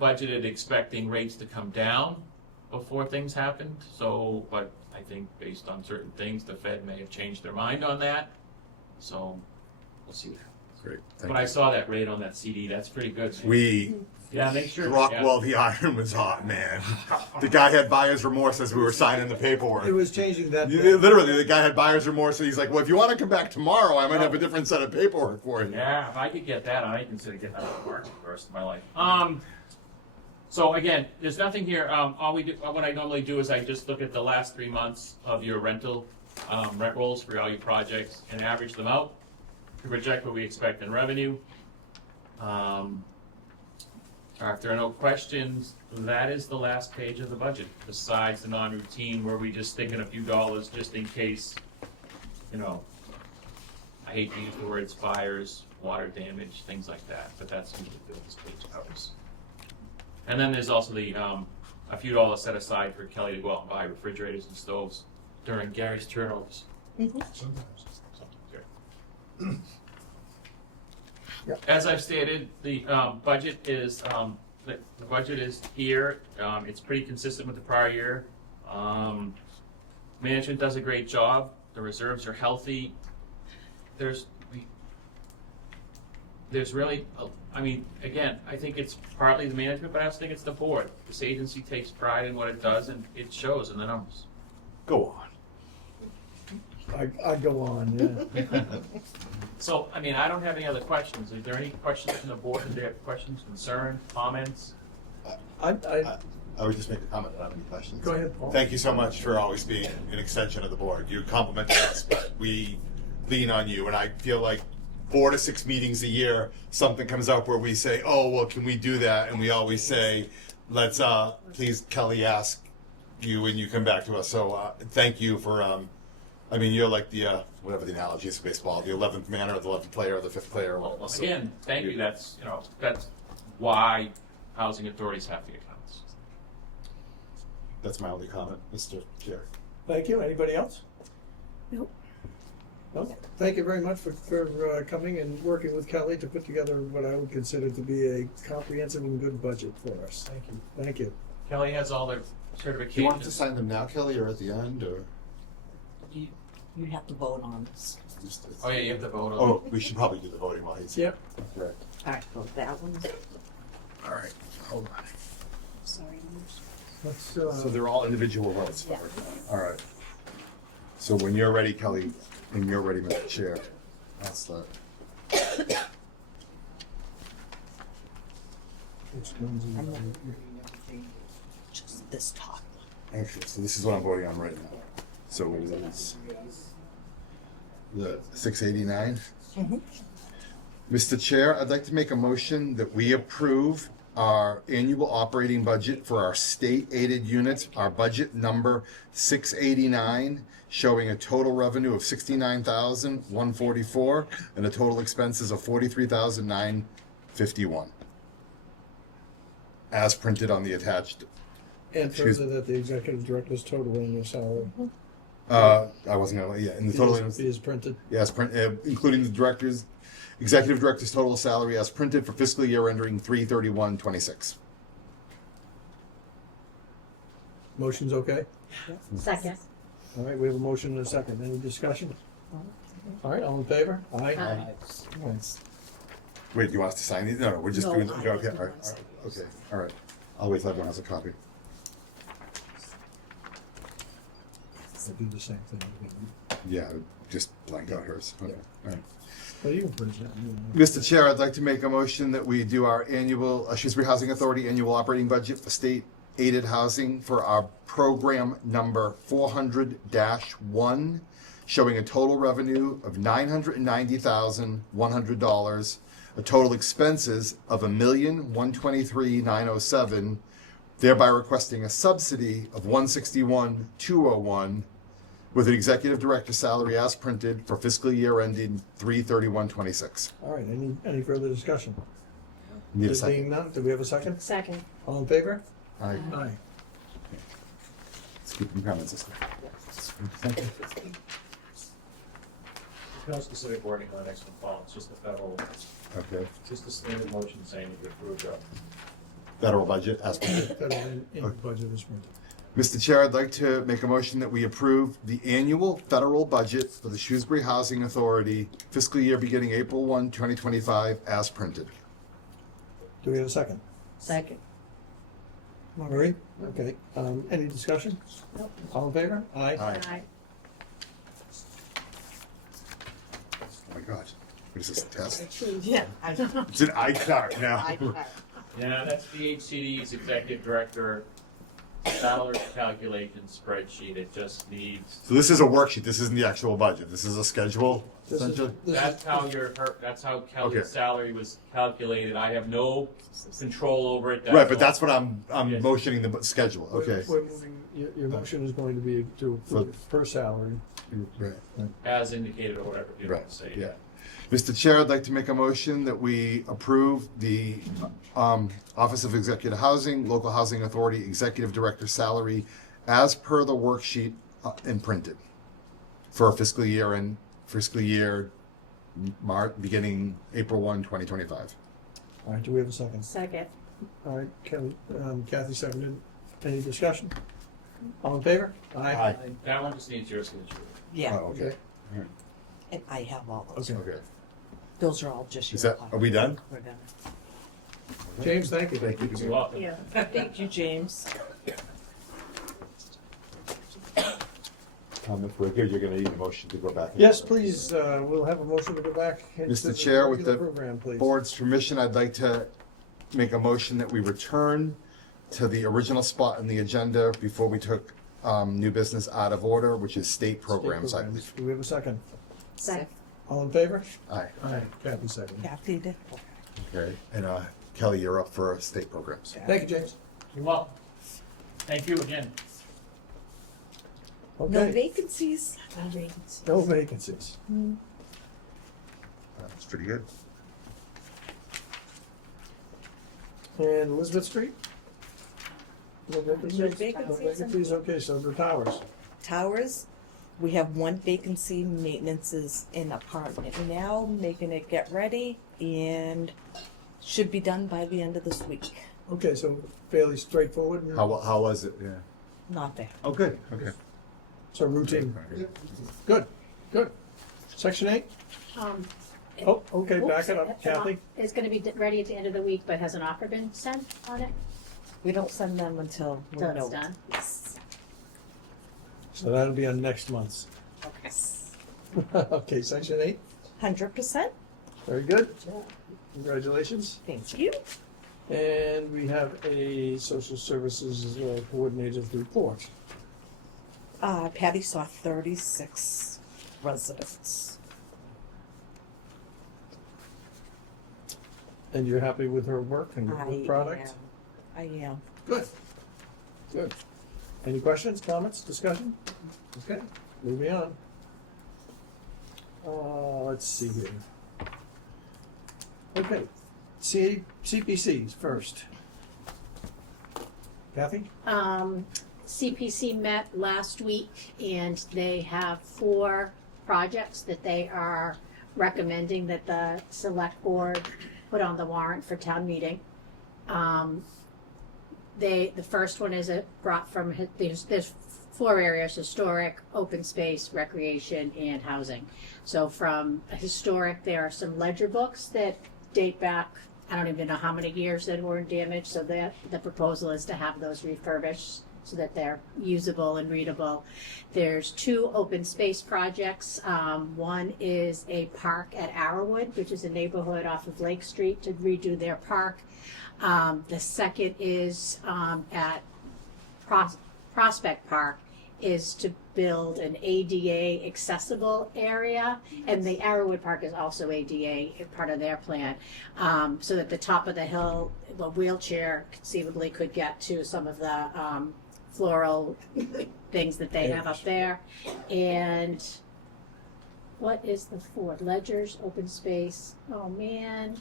budgeted expecting rates to come down before things happened, so, but I think based on certain things, the Fed may have changed their mind on that, so we'll see what happens. Great, But thank I you. saw that rate on that CD, that's pretty good. We Yeah, make sure. struck yeah. while the iron was hot, man. The guy had buyer's remorse as we were signing the paperwork. It was changing that. Literally, the guy had buyer's remorse, and he's like, "Well, if you want to come back tomorrow, I might have a different set of paperwork for you." Yeah, if I could get that, I consider getting out of work for the rest of my life. So again, there's nothing here. What I normally do is I just look at the last 3 months of your rental rent rolls for all your projects and average them out to project what we expect in revenue. If there are no questions, that is the last page of the budget, besides the non-routine where we just stick in a few dollars just in case, you know, I hate to use the words fires, water damage, things like that, but that's usually what this page covers. And then there's also the, a few dollars set aside for Kelly to go out and buy refrigerators and stoves during Gary's turnovers. Sometimes, yeah. Yep. As I've stated, the budget is the budget is here. It's pretty consistent with the prior year. Management does a great job. The reserves are healthy. There's really, I mean, again, I think it's partly the management, but I also think it's the board. This agency takes pride in what it does, and it shows in the numbers. Go on. I go on, yeah. So, I mean, I don't have any other questions. Is there any questions from the board? Do they have questions, concerns, comments? I I would just make a comment. I don't have any questions. Go ahead, Paul. Thank you so much for always being an extension of the board. You complimented us, but we lean on you, and I feel like 4 to 6 meetings a year, something comes up where we say, "Oh, well, can we do that?" And we always say, "Let's please, Kelly, ask you when you come back to us." So thank you for. I mean, you're like the whatever the analogy is for baseball, the 11th man or the 11th player or the 5th player. So, Again, thank you. That's, you know, that's why housing authorities have the accounts. that's my only comment, Mr. Chair. Thank you. Anybody else? Nope. No? Thank you very much for coming and working with Kelly to put together what I would consider to be a comprehensive and good budget for us. Thank you. Thank you. Kelly has all the Do you want to certifications. sign them now, Kelly, or at the end, or? You have to vote on this. Oh, yeah, you have to vote on Oh, we should probably do the voting while he's Yep. Correct. All right, so that one. All right, hold on. Sorry. Let's, So they're all individual votes. Yeah. All right. So when you're ready, Kelly, and you're ready, Mr. Chair, I'll start. which ones I'm are- not reading everything. this top. Okay, so this is what I'm voting on right now. So it is the 689. Mr. Chair, I'd like to make a motion that we approve our annual operating budget for our state-aided units, our budget number 689, showing a total revenue of $69,144 and a total expenses of $43,951, as printed on the attached. And Excuse- further that the executive director's total annual salary I wasn't gonna, yeah, in the total. is printed. Yes, including the executive director's total salary as printed for fiscal year ending 3/31/26. Motion's okay? Second. All right, we have a motion and a second. Any discussion? All right, all in favor? Aye. Aye. Wait, do you want us to sign these? No, we're just No, doing, I okay, don't okay, all wanna right, sign okay, all right. I'll wait till everyone has a copy. I'll do the same thing. Yeah, just blank out hers. Okay, all right. Well, you can print that. Mr. Chair, I'd like to make a motion that we do our annual, Shrewsbury Housing Authority annual operating budget for state-aided housing for our program number 400-1, showing a total revenue of $990,100, a total expenses of $1,123,907, thereby requesting a subsidy of $161,201, with an executive director salary as printed for fiscal year ending 3/31/26. All right, any further discussion? Need a There second? being none, do we have a second? Second. All in favor? Aye. Aye. Let's keep them coming, sister. No specific wording on the next one, Paul, it's just the federal, Okay. just the standard motion saying that you approve the Federal budget as printed. Federal in budget is printed. Mr. Chair, I'd like to make a motion that we approve the annual federal budget for the Shrewsbury Housing Authority fiscal year beginning April 1, 2025, as printed. Do we have a second? Second. Marie? Okay, any discussion? Nope. All in favor? Aye. Aye. Oh my God. What is this, a test? Yeah, I know. It's an iCard now. Yeah, that's the HCD's executive director salary calculation spreadsheet. It just needs, So this is a worksheet. This isn't the actual budget. This is a schedule, This is- essentially? this that's is- how that's how Okay. Kelly's salary was calculated. I have no control over it. Right, but all. that's what I'm Yes. motioning the schedule. Okay. We're moving, your motion is going to be to approve per salary. Right. As indicated or whatever you want Right, to say. yeah. Mr. Chair, I'd like to make a motion that we approve the Office of Executive Housing, Local Housing Authority Executive Director salary as per the worksheet and printed for fiscal year beginning April 1, 2025. All right, do we have a second? Second. All right, Kathy seconded. Any discussion? All in favor? Aye. That one just needs your signature. Yeah, Oh, okay. All right. and I have all those. Okay. Okay. Those are all just your. Is that, are we done? We're done. James, thank you. Thank you. You're welcome. Yeah. Thank you, James. If we're good, you're gonna need a motion to go back. Yes, please, we'll have a motion to go back into Mr. the Chair, with regular the program, please. Board's permission, I'd like to make a motion that we return to the original spot in the agenda before we took new business out of order, which is state programs, I believe. Do we have a second? Second. All in favor? Aye. Aye. Kathy seconded. Kathy did. Okay, and Kelly, you're up for state programs. Thank you, James. You're welcome. Thank you again. No Okay, vacancies. no vacancies. That's pretty good. And Elizabeth Street? No No vacancies? vacancies. No vacancies, okay, so the towers. Towers, we have one vacancy, maintenance is in apartment now, making it get ready, and should be done by the end of this week. Okay, so fairly straightforward. and- How was it? Yeah. Not bad. Oh, good, okay. So routine. Good, good. Section 8? It- Oh, okay, back oops, it up, Kathy. It's gonna be ready at the end of the week, but has an offer been sent on it? We don't send them until we Till know. it's done? Yes. So that'll be on next month's. Okay. Okay, section 8, 100%. very good. Congratulations. Thank you. And we have a social services coordinator's report. Patty saw 36 residents. And you're happy with her work and the product? I am. Good. Good. Any questions, comments, discussion? Okay, moving on. Let's see here. Okay, CPCs first. Kathy? CPC met last week and they have 4 projects that they are recommending that the select board put on the warrant for town meeting. The first one is brought from, there's 4 areas: historic, open space, recreation, and housing. So from historic, there are some ledger books that date back, I don't even know how many years that were damaged, so that the proposal is to have those refurbished so that they're usable and readable. There's 2 open space projects. One is a park at Arrowwood, which is a neighborhood off of Lake Street, to redo their park. The second is at Prospect Park, is to build an ADA accessible area, and the Arrowwood Park is also ADA, part of their plan, so that the top of the hill, a wheelchair conceivably could get to some of the floral things that they have up there. And what is the 4th? Ledgers, open space, oh man.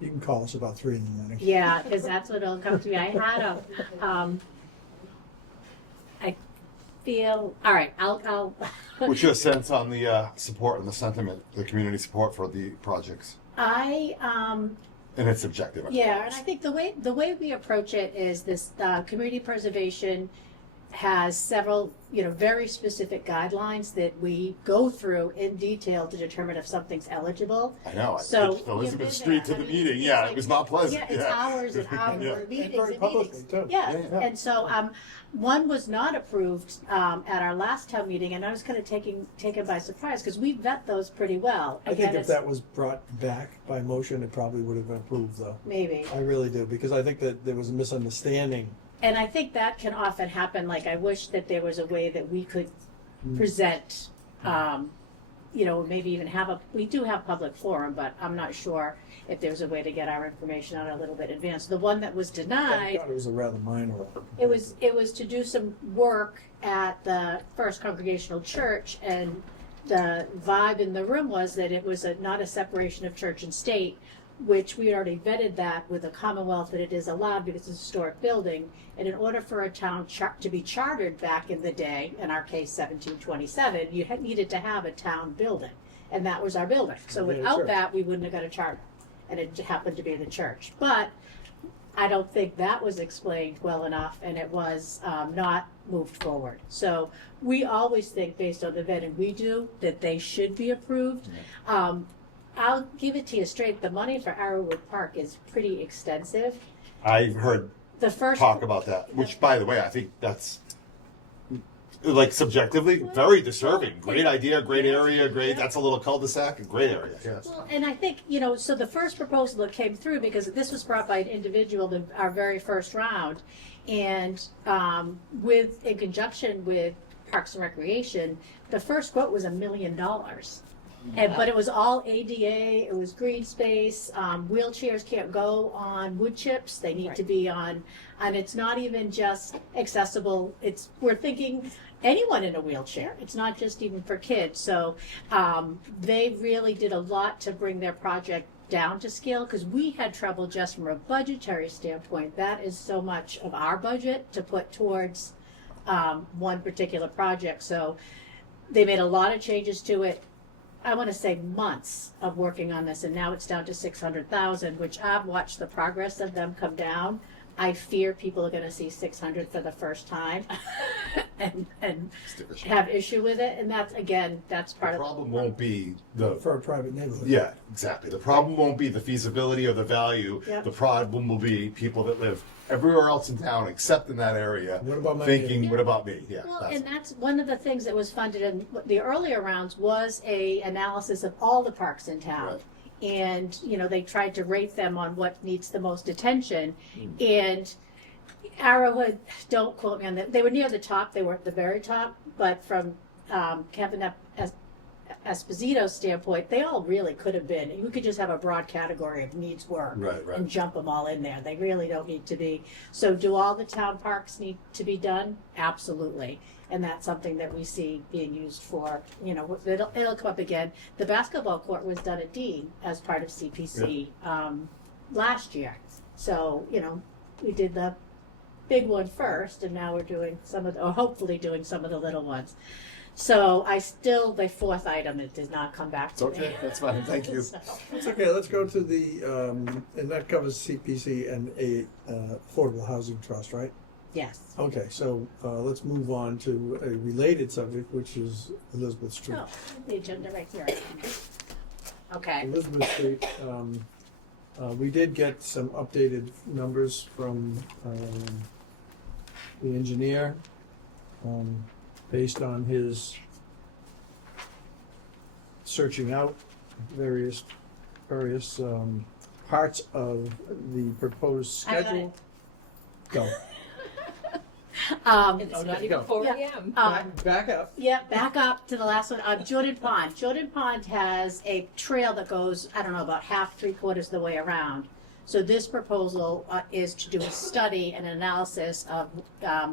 You can call us about 3 in the morning. Yeah, because that's what it'll come to me. I had I feel, all right, I'll. What's your sense on the support and the sentiment, the community support for the projects? And it's subjective. yeah, and I think the way we approach it is this, community preservation has several, very specific guidelines that we go through in detail to determine if something's eligible. I know. So, I took Elizabeth you've been Street to there. the I mean, meeting. it's Yeah, like- it was not pleasant. Yeah, it's hours and hours Yeah. of meetings very and publicly, meetings. too. Yeah, Yeah. and so one was not approved at our last town meeting, and I was kind of taken by surprise because we vet those pretty well. I think Again, if it's- that was brought back by motion, it probably would have been approved, though. maybe. I really do, because I think that there was a misunderstanding. And I think that can often happen. Like, I wish that there was a way that we could present, maybe even we do have public forum, but I'm not sure if there's a way to get our information out a little bit in advance. The one that was I denied, thought it was a rather minor. it was to do some work at the First Congregational Church, and the vibe in the room was that it was not a separation of church and state, which we had already vetted that with the Commonwealth that it is allowed because it's a historic building. And in order for a town to be chartered back in the day, in our case 1727, you needed to have a town building, and that was our building. So Yeah, without sure. that, we wouldn't have got a charter, and it happened to be the church. But I don't think that was explained well enough, and it was not moved forward. So we always think, based on the vetting we do, that they should be approved. I'll give it to you straight, the money for Arrowwood Park is pretty extensive. I've heard The first. talk about that, which, by the way, I think that's like subjectively very deserving. Great idea, great area, great. That's a little cul-de-sac, a great area. Yes. Well, and I think, so the first proposal that came through, because this was brought by an individual, our very first round, and in conjunction with Parks and Recreation, the first quote was $1 million. But it was all ADA, it was green space, wheelchairs can't go on wood chips, they need to be on, and it's not even just accessible, we're thinking anyone in a wheelchair, it's not just even for kids. So they really did a lot to bring their project down to scale, because we had trouble just from a budgetary standpoint. That is so much of our budget to put towards one particular project. So they made a lot of changes to it. I want to say months of working on this, and now it's down to 600,000, which I've watched the progress of them come down. I fear people are going to see 600 for the first time and have issue with it, and that's part The of problem won't be the For a private neighborhood. yeah, exactly. The problem won't be the feasibility or the value. Yep. The problem will be people that live everywhere else in town except in that area What about my thinking, neighbor? what about me? Yeah. Well, that's- and that's one of the things that was funded in the earlier rounds was a analysis of all the parks in town. Right. and, you know, they tried to rate them on what needs the most attention. And Arrowhead, don't quote me on that, they were near the top, they weren't the very top, but from Kevin Esposito's standpoint, they all really could have been. You could just have a broad category of needs work Right, right. and jump them all in there. They really don't need to be. So do all the town parks need to be done? Absolutely. And that's something that we see being used for, you know, it'll come up again. The basketball court was done at Dean as part of CPC last year. So, you know, we did the big one first, and now we're doing or hopefully doing some of the little ones. So the fourth item, it did not come back It's to okay, me. that's fine, thank you. So, It's okay, let's go to the, and that covers CPC and a affordable housing trust, right? yes. Okay, so let's move on to a related subject, which is Elizabeth Street. Oh, the agenda right here. Okay. Elizabeth Street, we did get some updated numbers from the engineer, based on his searching out various parts of the proposed I got schedule. Go. It's Okay, not even go. 4 Yeah. a.m. Back up. Yeah, back up to the last one. Jordan Pond. Jordan Pond has a trail that goes, I don't know, about half, 3/4 the way around. So this proposal is to do a study and analysis of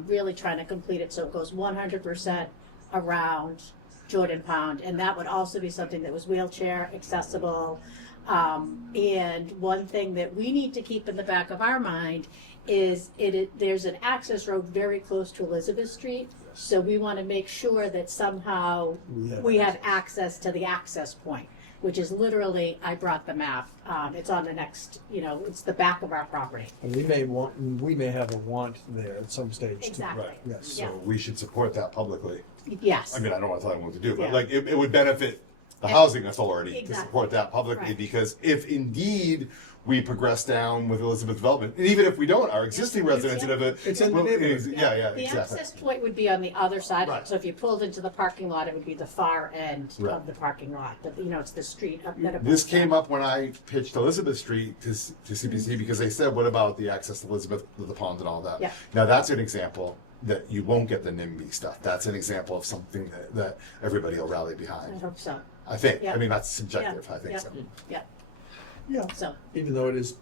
really trying to complete it so it goes 100% around Jordan Pond. And that would also be something that was wheelchair accessible. And one thing that we need to keep in the back of our mind is there's an access road very close to Elizabeth Street. So we want to make sure that somehow we have access to the access point, which is literally, I brought the map. It's on the next, you know, it's the back of our property. And we may have a want there at some stage too. Exactly. Right. Yes. Yeah. So we should support that publicly. Yes. I mean, I don't want to tell them what to do, but Yeah. like, it would benefit the Yeah. housing authority to Exactly. support that publicly, Right. because if indeed we progress down with Elizabeth Development, and even if we don't, our existing residents in it. It's in the neighborhood. Yeah, The exactly. access point would be on the other side. Right. So if you pulled into the parking lot, it would be the far end Right. of the parking lot. But, you know, it's the street up that. This came up when I pitched Elizabeth Street to CPC, because they said, what about the access to Elizabeth, to the pond and all that? Yeah. Now, that's an example that you won't get the NIMBY stuff. That's an example of something that everybody will rally I behind. hope so. I think. Yeah. I mean, that's subjective, Yeah. I think Yeah. so. Yeah. Yeah, So, even though it is,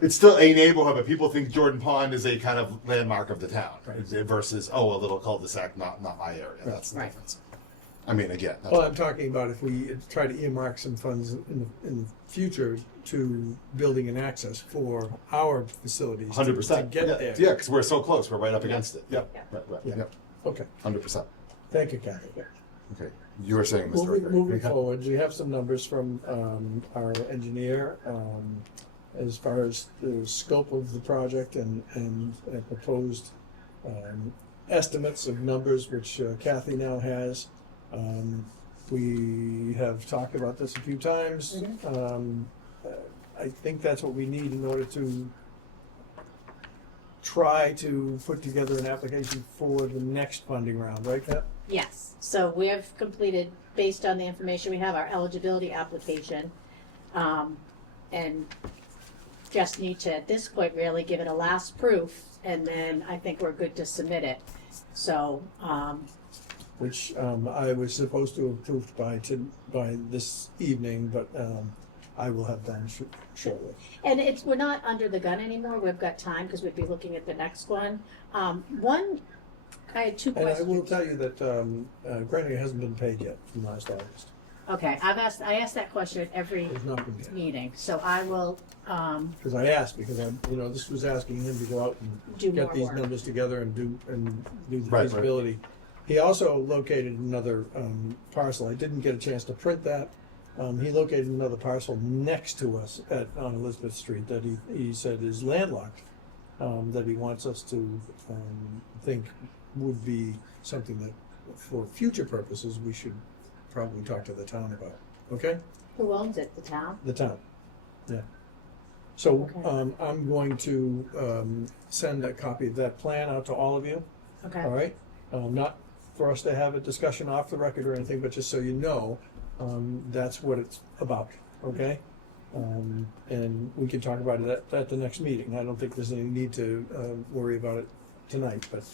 It's still a neighborhood, but people think Jordan Pond is a kind of landmark of the town versus, a little cul-de-sac, not my area. That's the Right. difference. I mean, again, that's well, I'm talking about if we try to earmark some funds in the future to building an access for our facilities. to- 100%. To get yeah. there. Yeah, because we're so close. We're right up against it. Yep. Yeah. Right. Yeah. Yep. Okay, 100%. thank you, Kathy. Okay. You were saying, Mr. Ricker. Moving forward, we have some numbers from our engineer as far as the scope of the project and proposed estimates of numbers, which Kathy now has. We have talked about this a few times. I think that's what we need in order to try to put together an application for the next funding round, right, Kat? yes. So we have completed, based on the information we have, our eligibility application. And just need to, at this point, really give it a last proof, and then I think we're good to submit it. So, Which I was supposed to have approved by this evening, but I will have done shortly. and we're not under the gun anymore. We've got time because we'd be looking at the next one. I had two And I questions. will tell you that granting hasn't been paid yet from last August. Okay, I asked that question at every It's not been paid. meeting, so I will, Because I asked, because this was asking him to go out Do and get more these work. numbers together and do the Right. feasibility. He also located another parcel. I didn't get a chance to print that. He located another parcel next to us on Elizabeth Street that he said is landlocked, that he wants us to think would be something that, for future purposes, we should probably talk to the town about. Okay? who owns it, the town? The town, yeah. So Okay. I'm going to send a copy of that plan out to all of you, Okay. all right? Not for us to have a discussion off the record or anything, but just so you know, that's what it's about, okay? And we can talk about it at the next meeting. I don't think there's any need to worry about it tonight, but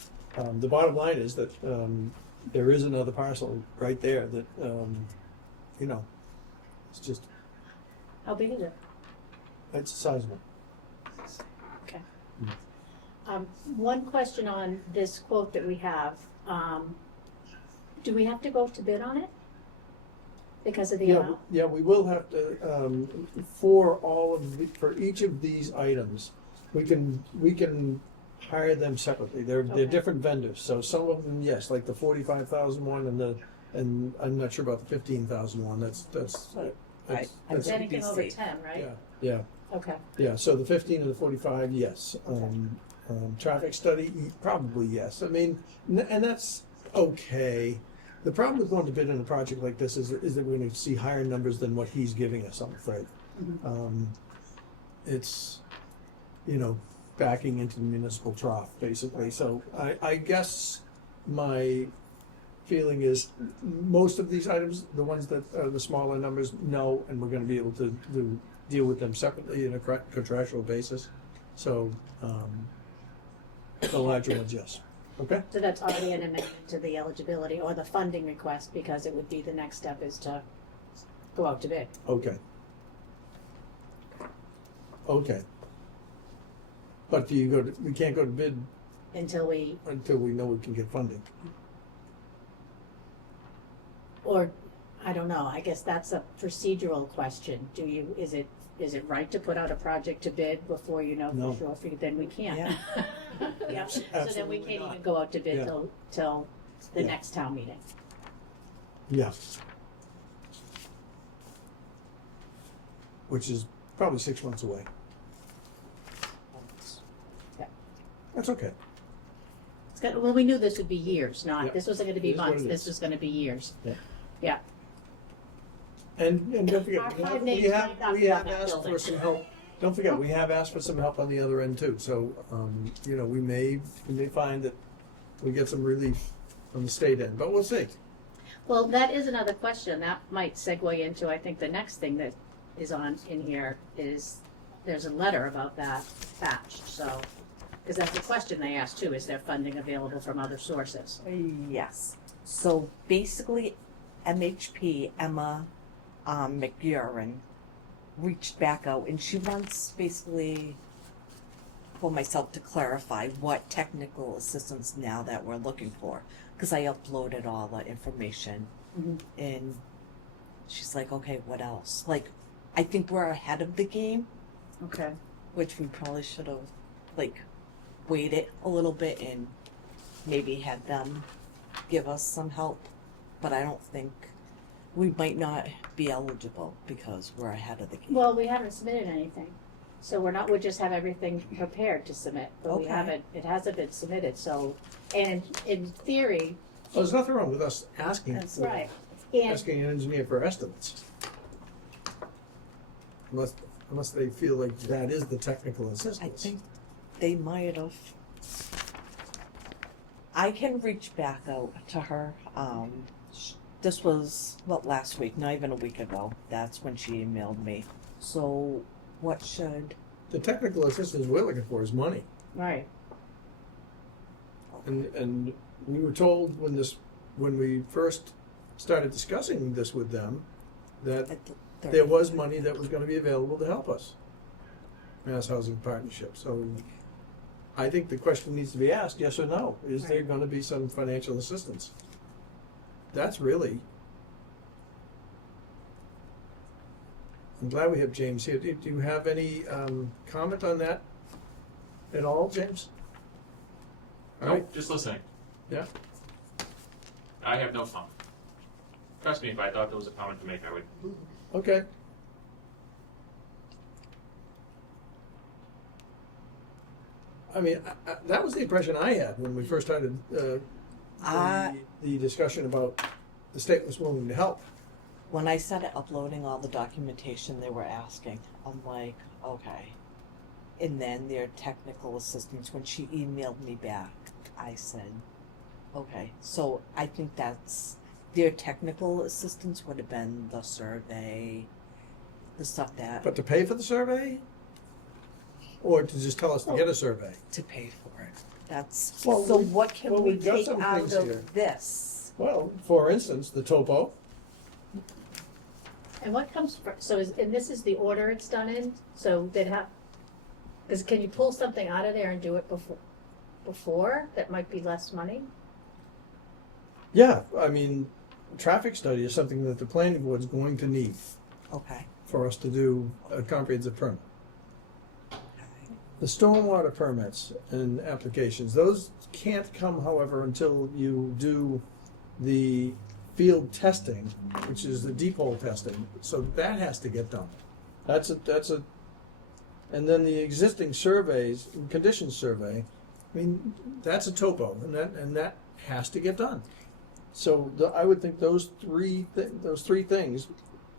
the bottom line is that there is another parcel right there that, you know, it's just, How big is it? it's sizable. Okay. One question on this quote that we have, do we have to go to bid on it? Because of the amount? Yeah, we will have to, for for each of these items, we can hire them separately. They're Okay. different vendors, so some of them, yes, like the 45,000 one and I'm not sure about the 15,000 one, that's. I that's- Anything over DC. 10, right? Yeah, Okay. yeah, so the 15 and the 45, yes. Traffic study, probably yes. I mean, and that's okay. The problem with going to bid on a project like this is that we're gonna see higher numbers than what he's giving us, I'm afraid. It's, you know, backing into the municipal trough, basically. So I guess my feeling is most of these items, the ones that are the smaller numbers, no, and we're gonna be able to deal with them separately in a contractual basis. So, the larger ones, yes. Okay? So that's already an amendment to the eligibility or the funding request, because it would be the next step is to go out to bid. Okay. Okay. But we can't go to bid Until we, until we know we can get funding. or, I don't know, I guess that's a procedural question. Is it right to put out a project to bid before you know No. for sure? Then we can't. Yeah. Yeah, so then we Absolutely can't not. even go out to bid Yeah. till the Yeah. next town meeting. Yeah. Which is probably 6 months away. Yeah. That's okay. Well, we knew this would be years, Yeah. this wasn't gonna It be is what months, it this is. was gonna be years. Yeah. Yeah. And don't Our forget, five we names have, lined up we on have that asked building. for some help. Don't forget, we have asked for some help on the other end too. So, you know, we may find that we get some relief on the state end, but we'll see. Well, that is another question, that might segue into, I think, the next thing that is in here is, there's a letter about that attached, so, because that's the question they asked too, is there funding available from other sources? Yes. So basically, MHP, Emma McGurran, reached back out and she wants basically for myself to clarify what technical assistance now that we're looking for. Because I uploaded all the information Mhm. and she's like, okay, what else? Like, I think we're ahead of the game, Okay. which we probably should have, like, waited a little bit and maybe had them give us some help. But I don't think, we might not be eligible because we're ahead of the game. Well, we haven't submitted anything, so we just have everything prepared to submit, but we Okay. it hasn't been submitted, so, and in theory, Well, there's nothing wrong with us asking. that's for- right. And Asking an engineer for estimates. Unless they feel like that is the technical I assistance. think they might have. I can reach back out to her. This was, last week, not even a week ago. That's when she emailed me. So what should, The technical assistance we're looking for is money. Right, And we were told when we first started discussing this with them, that there was money that was gonna be available to help us. Mass Housing Partnership, so I think the question needs to be asked, yes or no, is there Right. gonna be some financial assistance? That's really. I'm glad we have James here. Do you have any comment on that at all, James? All right. Nope, just listening. Yeah. I have no comment. Trust me, if I thought there was a comment to make, I would. Okay. I mean, that was the impression I had when we first started the discussion about the state was willing to help. when I started uploading all the documentation they were asking, I'm like, okay. And then their technical assistance, when she emailed me back, I said, okay. So I think that's, their technical assistance would have been the survey, the stuff that, But to pay for the survey? Or to just tell us to get a survey? to pay for it. That's, Well, so we- what can well, we we've got take some out things here. of this? Well, for instance, the topo. And what comes so and this is the order it's done in, so they'd have, because can you pull something out of there and do it before, that might be less money? Yeah, I mean, traffic study is something that the planning board's going to need Okay. for us to do a comprehensive permit. The stormwater permits and applications, those can't come, however, until you do the field testing, which is the deep hole testing. So that has to get done. That's a, and then the existing surveys, conditions survey, I mean, that's a topo, and that has to get done. So I would think those three things,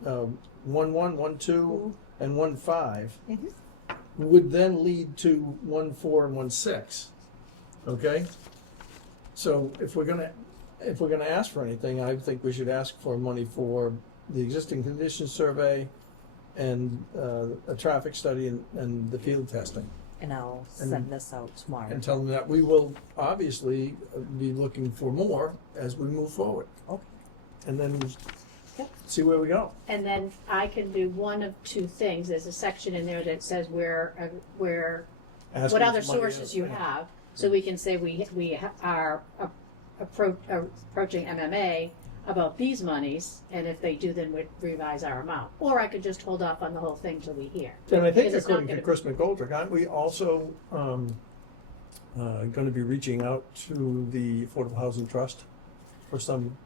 1.1, 1.2, and 1.5, Mhm. would then lead to 1.4 and 1.6. Okay? So if we're gonna ask for anything, I think we should ask for money for the existing conditions survey and a traffic study and the field testing. And I'll And- send this out tomorrow. And tell them that we will obviously be looking for more as we move forward. Okay. And then Yep. see where we go. And then I can do one of two things, there's a section in there that says where Asking what other for money, sources you yeah. have, so we can say we are approaching MMA about these monies, and if they do, then we'd revise our amount. Or I could just hold off on the whole thing till we hear. And I think Because it's not according to gonna- Chris McGoldrick, aren't we also going to be reaching out to the Affordable Housing Trust for some?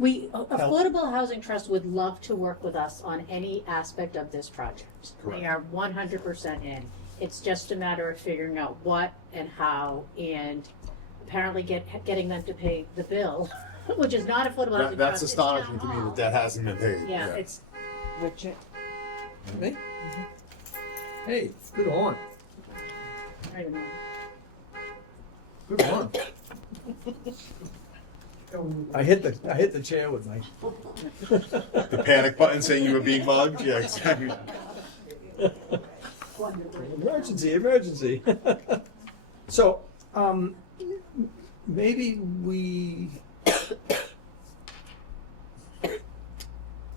Affordable Housing Trust would love to work with us on any aspect of this project. Correct. They are 100% in. It's just a matter of figuring out what and how, and apparently getting them to pay the bill, which is not Affordable Housing Trust. That's it's astonishing to Town me Hall. that hasn't been paid. Yeah, it's, Richard? Me? Hey, good on. I don't know. Good on. I hit the chair with my. The panic button saying you were being mugged? Yeah, exactly. Emergency. So, maybe we,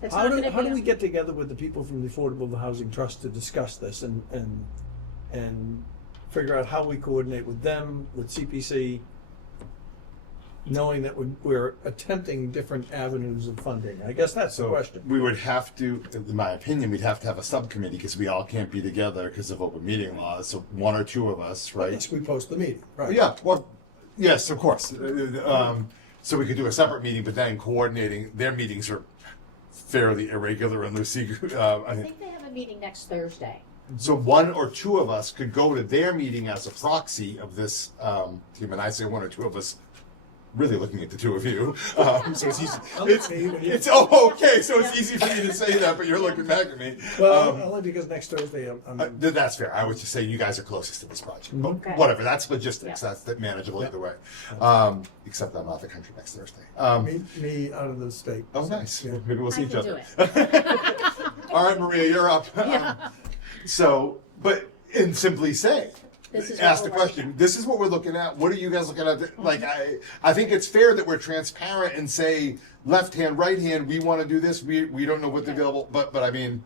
It's how not do, gonna how be do a- we get together with the people from the Affordable Housing Trust to discuss this and figure out how we coordinate with them, with CPC, knowing that we're attempting different avenues of funding? I guess that's the So question. we would have to, in my opinion, we'd have to have a subcommittee because we all can't be together because of open meeting laws. So one or two of us, right? Yes, we post the meeting, right? Yeah, well, yes, of course. So we could do a separate meeting, but then coordinating, their meetings are fairly irregular and loosey. I think they have a meeting next Thursday. So one or two of us could go to their meeting as a proxy of this team, and I say one or two of us. Really looking at the two of you, so it's easy. It's okay. So it's easy for you to say that, but you're looking back at me. Well, only because next Thursday I'm That's fair. I would just say you guys are closest to this project. But Okay. whatever, that's logistics. Yeah. That's manageable either way. Except I'm out of the country next Thursday. me out of the state. Oh, nice. Yeah. Maybe we'll see I each can do other. it. All right, Maria, you're up. Yeah. And simply say, This is ask what the we're question. This is what we're looking at. What are you guys looking at? Like, I think it's fair that we're transparent and say left hand, right hand. We want to do this. We don't know what's Okay. available, but I mean,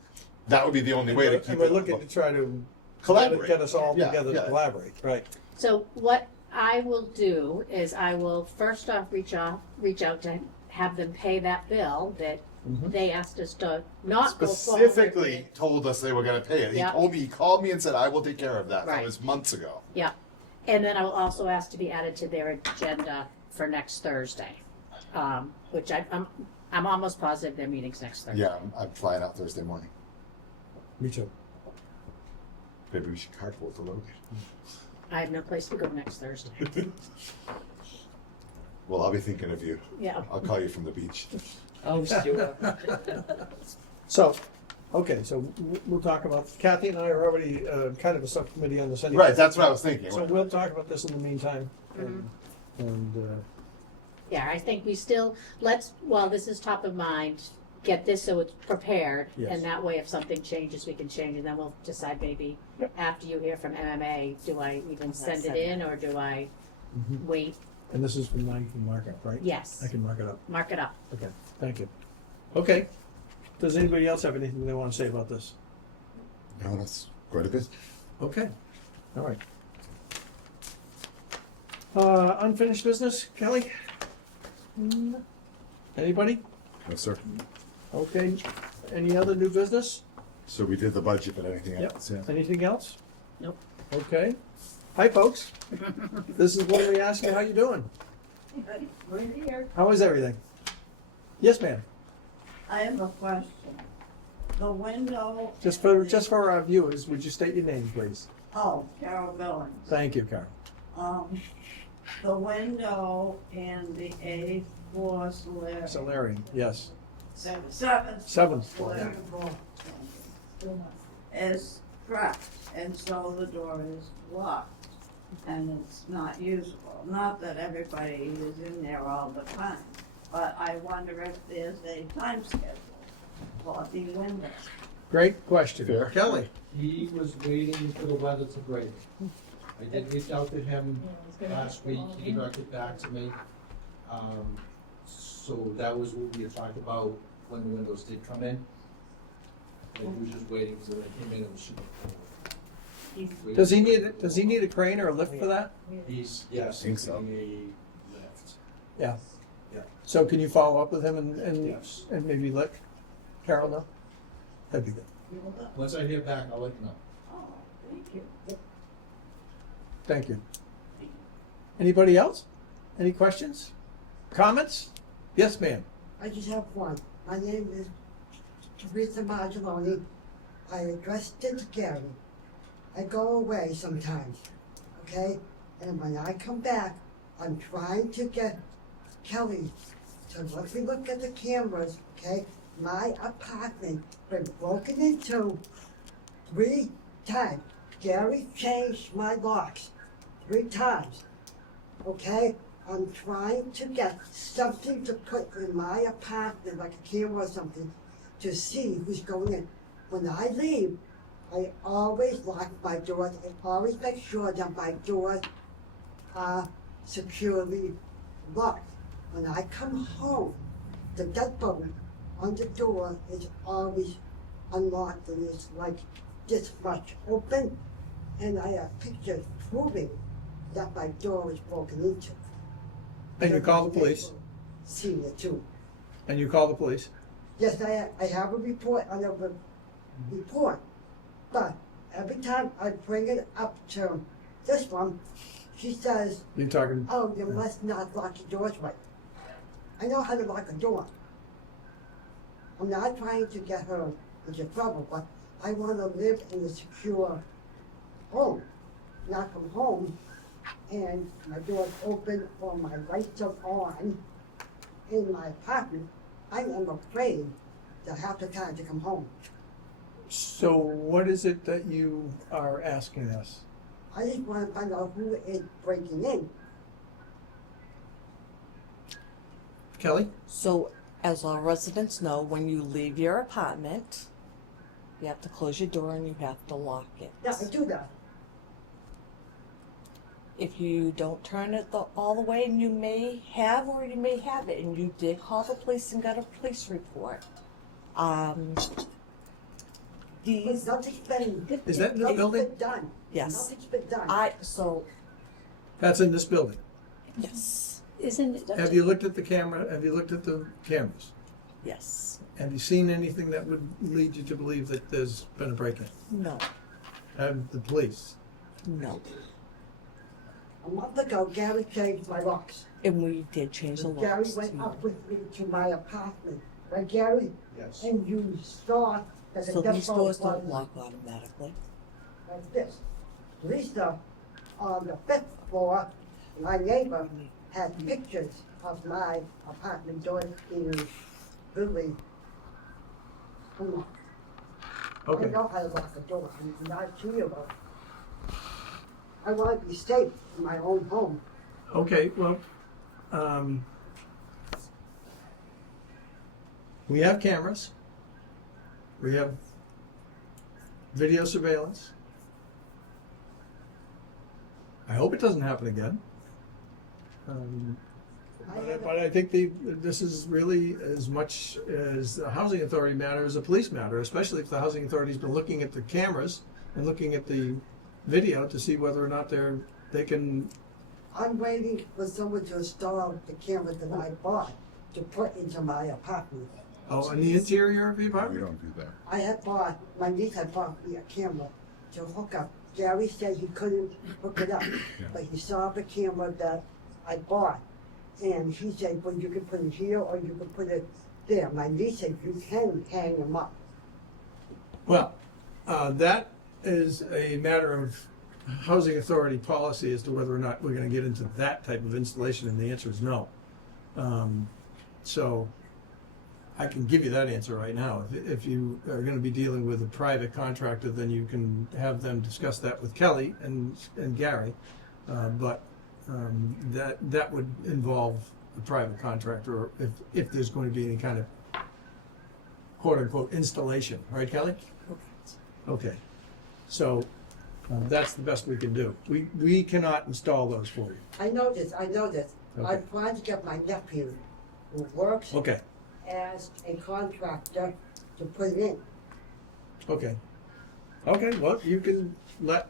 that would be the only way to keep And we're it looking to try to Collaborate. get us all Yeah, together to yeah. collaborate, right? So what I will do is I will first off reach out to have them pay that bill that they asked us to not go forward specifically with. told us they were going to pay it. Yeah. He called me and said, I will take care of that. That Right. was months ago. Yeah, and then I will also ask to be added to their agenda for next Thursday, which I'm almost positive their meeting's next Thursday. Yeah, I'm flying out Thursday morning. Me too. Maybe we should carpool to Logan. I have no place to go next Thursday. Well, I'll be thinking of you. Yeah. I'll call you from the beach. Oh, sure. So, okay, so we'll talk about, Kathy and I are already kind of a subcommittee on this anyway. Right, that's what I was thinking. So we'll talk about this in the meantime. And Yeah, I think we still, while this is top of mind, get this so it's prepared, Yes. and that way if something changes, we can change, and then we'll decide maybe after you hear from MMA, do I even send it in, or do I Mhm. wait? And this is from mine from markup, right? Yes, I can mark it up. mark it up. Okay, thank you. Okay, does anybody else have anything they want to say about this? No, that's quite a bit. Okay, all right. Unfinished business, Kelly? Anybody? No, sir. Okay, any other new business? So we did the budget, but anything Yep. else? Yeah. Anything else? Nope. Okay. Hi, folks. This is when we ask you how you doing. Right here. How is everything? Yes, ma'am. I have a question. The window. Just and for our viewers, would you state your name, please? Oh, Carol Billings. Thank you, Carol. The window in the eighth floor solarium. Solarium, yes. Seventh Floor, yeah. solarium is cracked, and so the door is locked, and it's not usable. Not that everybody is in there all the time, but I wonder if there's a time schedule for the window. Great question. Fair. Kelly? He was waiting for the weather to break. I did reach out to him last week, he directed back to me. So that was what we had talked about when the windows did come in. And he was just waiting, because when they came in, it was super cold. Does he need a crane or a lift for that? He's, yes, Think he's so. getting a lift. Yeah. Yeah. So can you follow up with him and Yes. maybe let Carol know? That'd be good. Once I hear back, I'll let you know. Oh, thank you. Thank you. Anybody else? Any questions? Comments? Yes, ma'am. I just have one. My name is Teresa Margoloni. I addressed it to Gary. I go away sometimes, okay? And when I come back, I'm trying to get Kelly to let me look at the cameras, okay? My apartment been broken into 3 times. Gary changed my locks 3 times, okay? I'm trying to get something to put in my apartment, like a camera or something, to see who's going in. When I leave, I always lock my doors. I always make sure that my doors are securely locked. When I come home, the deadbolt on the door is always unlocked, and it's like this much open, and I have pictures proving that my door was broken into. And you call the police? Seen it too. And you call the police? Yes, I have a report, I have a report, but every time I bring it up to this one, she says, You're talking, oh, you must not lock your doors right. I know how to lock a door. I'm not trying to get her into trouble, but I want to live in a secure home, not come home and my door's open or my lights are on in my apartment. I am afraid to half the time to come home. so what is it that you are asking us? I just want to find out who is breaking in. Kelly? So, as all residents know, when you leave your apartment, you have to close your door and you have to lock it. Yeah, I do that. If you don't turn it all the way, and you may have or you may have it, and you did call the police and got a police report. But These, nothing's been, Is that in the nothing's building? been done. yes, Nothing's been done. That's in this building. yes, Isn't it? Have you looked at the camera? Have you looked at the cameras? yes, Have you seen anything that would lead you to believe that there's been a break-in? no, Have the police? no. A month ago, Gary changed my locks. And we did change the Gary locks. went too. up with me to my apartment, right, Gary? Yes. And you saw that the So these deadbolt doors was don't lock automatically. like this. Lisa, on the 5th floor, my neighbor had pictures of my apartment doors being really unlocked. I Okay, know how to lock a door, I'm not sure about it. I want to be safe in my own home. okay, well, We have cameras. We have video surveillance. I hope it doesn't happen again. But I think this is really as much as a housing authority matter as a police matter, especially if the housing authority's been looking at the cameras and looking at the video to see whether or not they can. I'm waiting for someone to install the camera that I bought to put into my apartment. Oh, in the interior of the We apartment? don't do that. I had bought, my niece had bought me a camera to hook up. Gary said he couldn't hook it up, but he saw the camera that I bought. And he said, well, you can put it here or you can put it there. My niece said, you can hang them up. Well, that is a matter of housing authority policy as to whether or not we're gonna get into that type of installation, and the answer is no. So I can give you that answer right now. If you are gonna be dealing with a private contractor, then you can have them discuss that with Kelly and Gary. But that would involve a private contractor, or if there's going to be any kind of quote-unquote installation, right, Kelly? Okay, so that's the best we can do. We cannot install those for you. I know this. I'm Okay. trying to get my nephew, who works Okay, as a contractor, to put it in. okay. Okay, well, you can let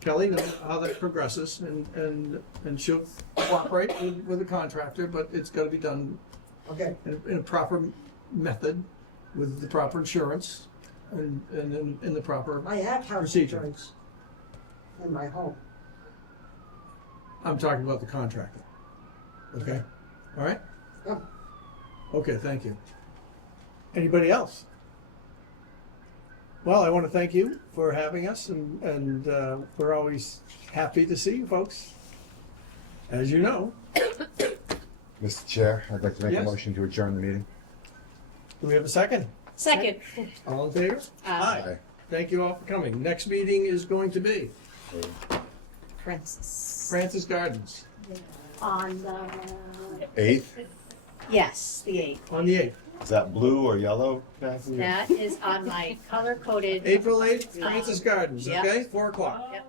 Kelly know how that progresses, and she'll cooperate with the contractor, but it's gotta be done Okay, in a proper method, with the proper insurance, and in the proper, I have house Procedure. insurance in my home. I'm talking about the contractor. Okay, all right? Yep. Okay, thank you. Anybody else? Well, I want to thank you for having us, and we're always happy to see you folks. As you know, Mr. Chair, I'd like to make a Yes. motion to adjourn the meeting. do we have a second? Second. All in favor? Aye. Thank you all for coming. Next meeting is going to be Francis. Francis Gardens On the, 8th, yes, the 8th. on the 8th. is that blue or yellow, Kathy? That is on my color-coded. April 8th, Francis Gardens, Yep. okay? 4 o'clock. Yep.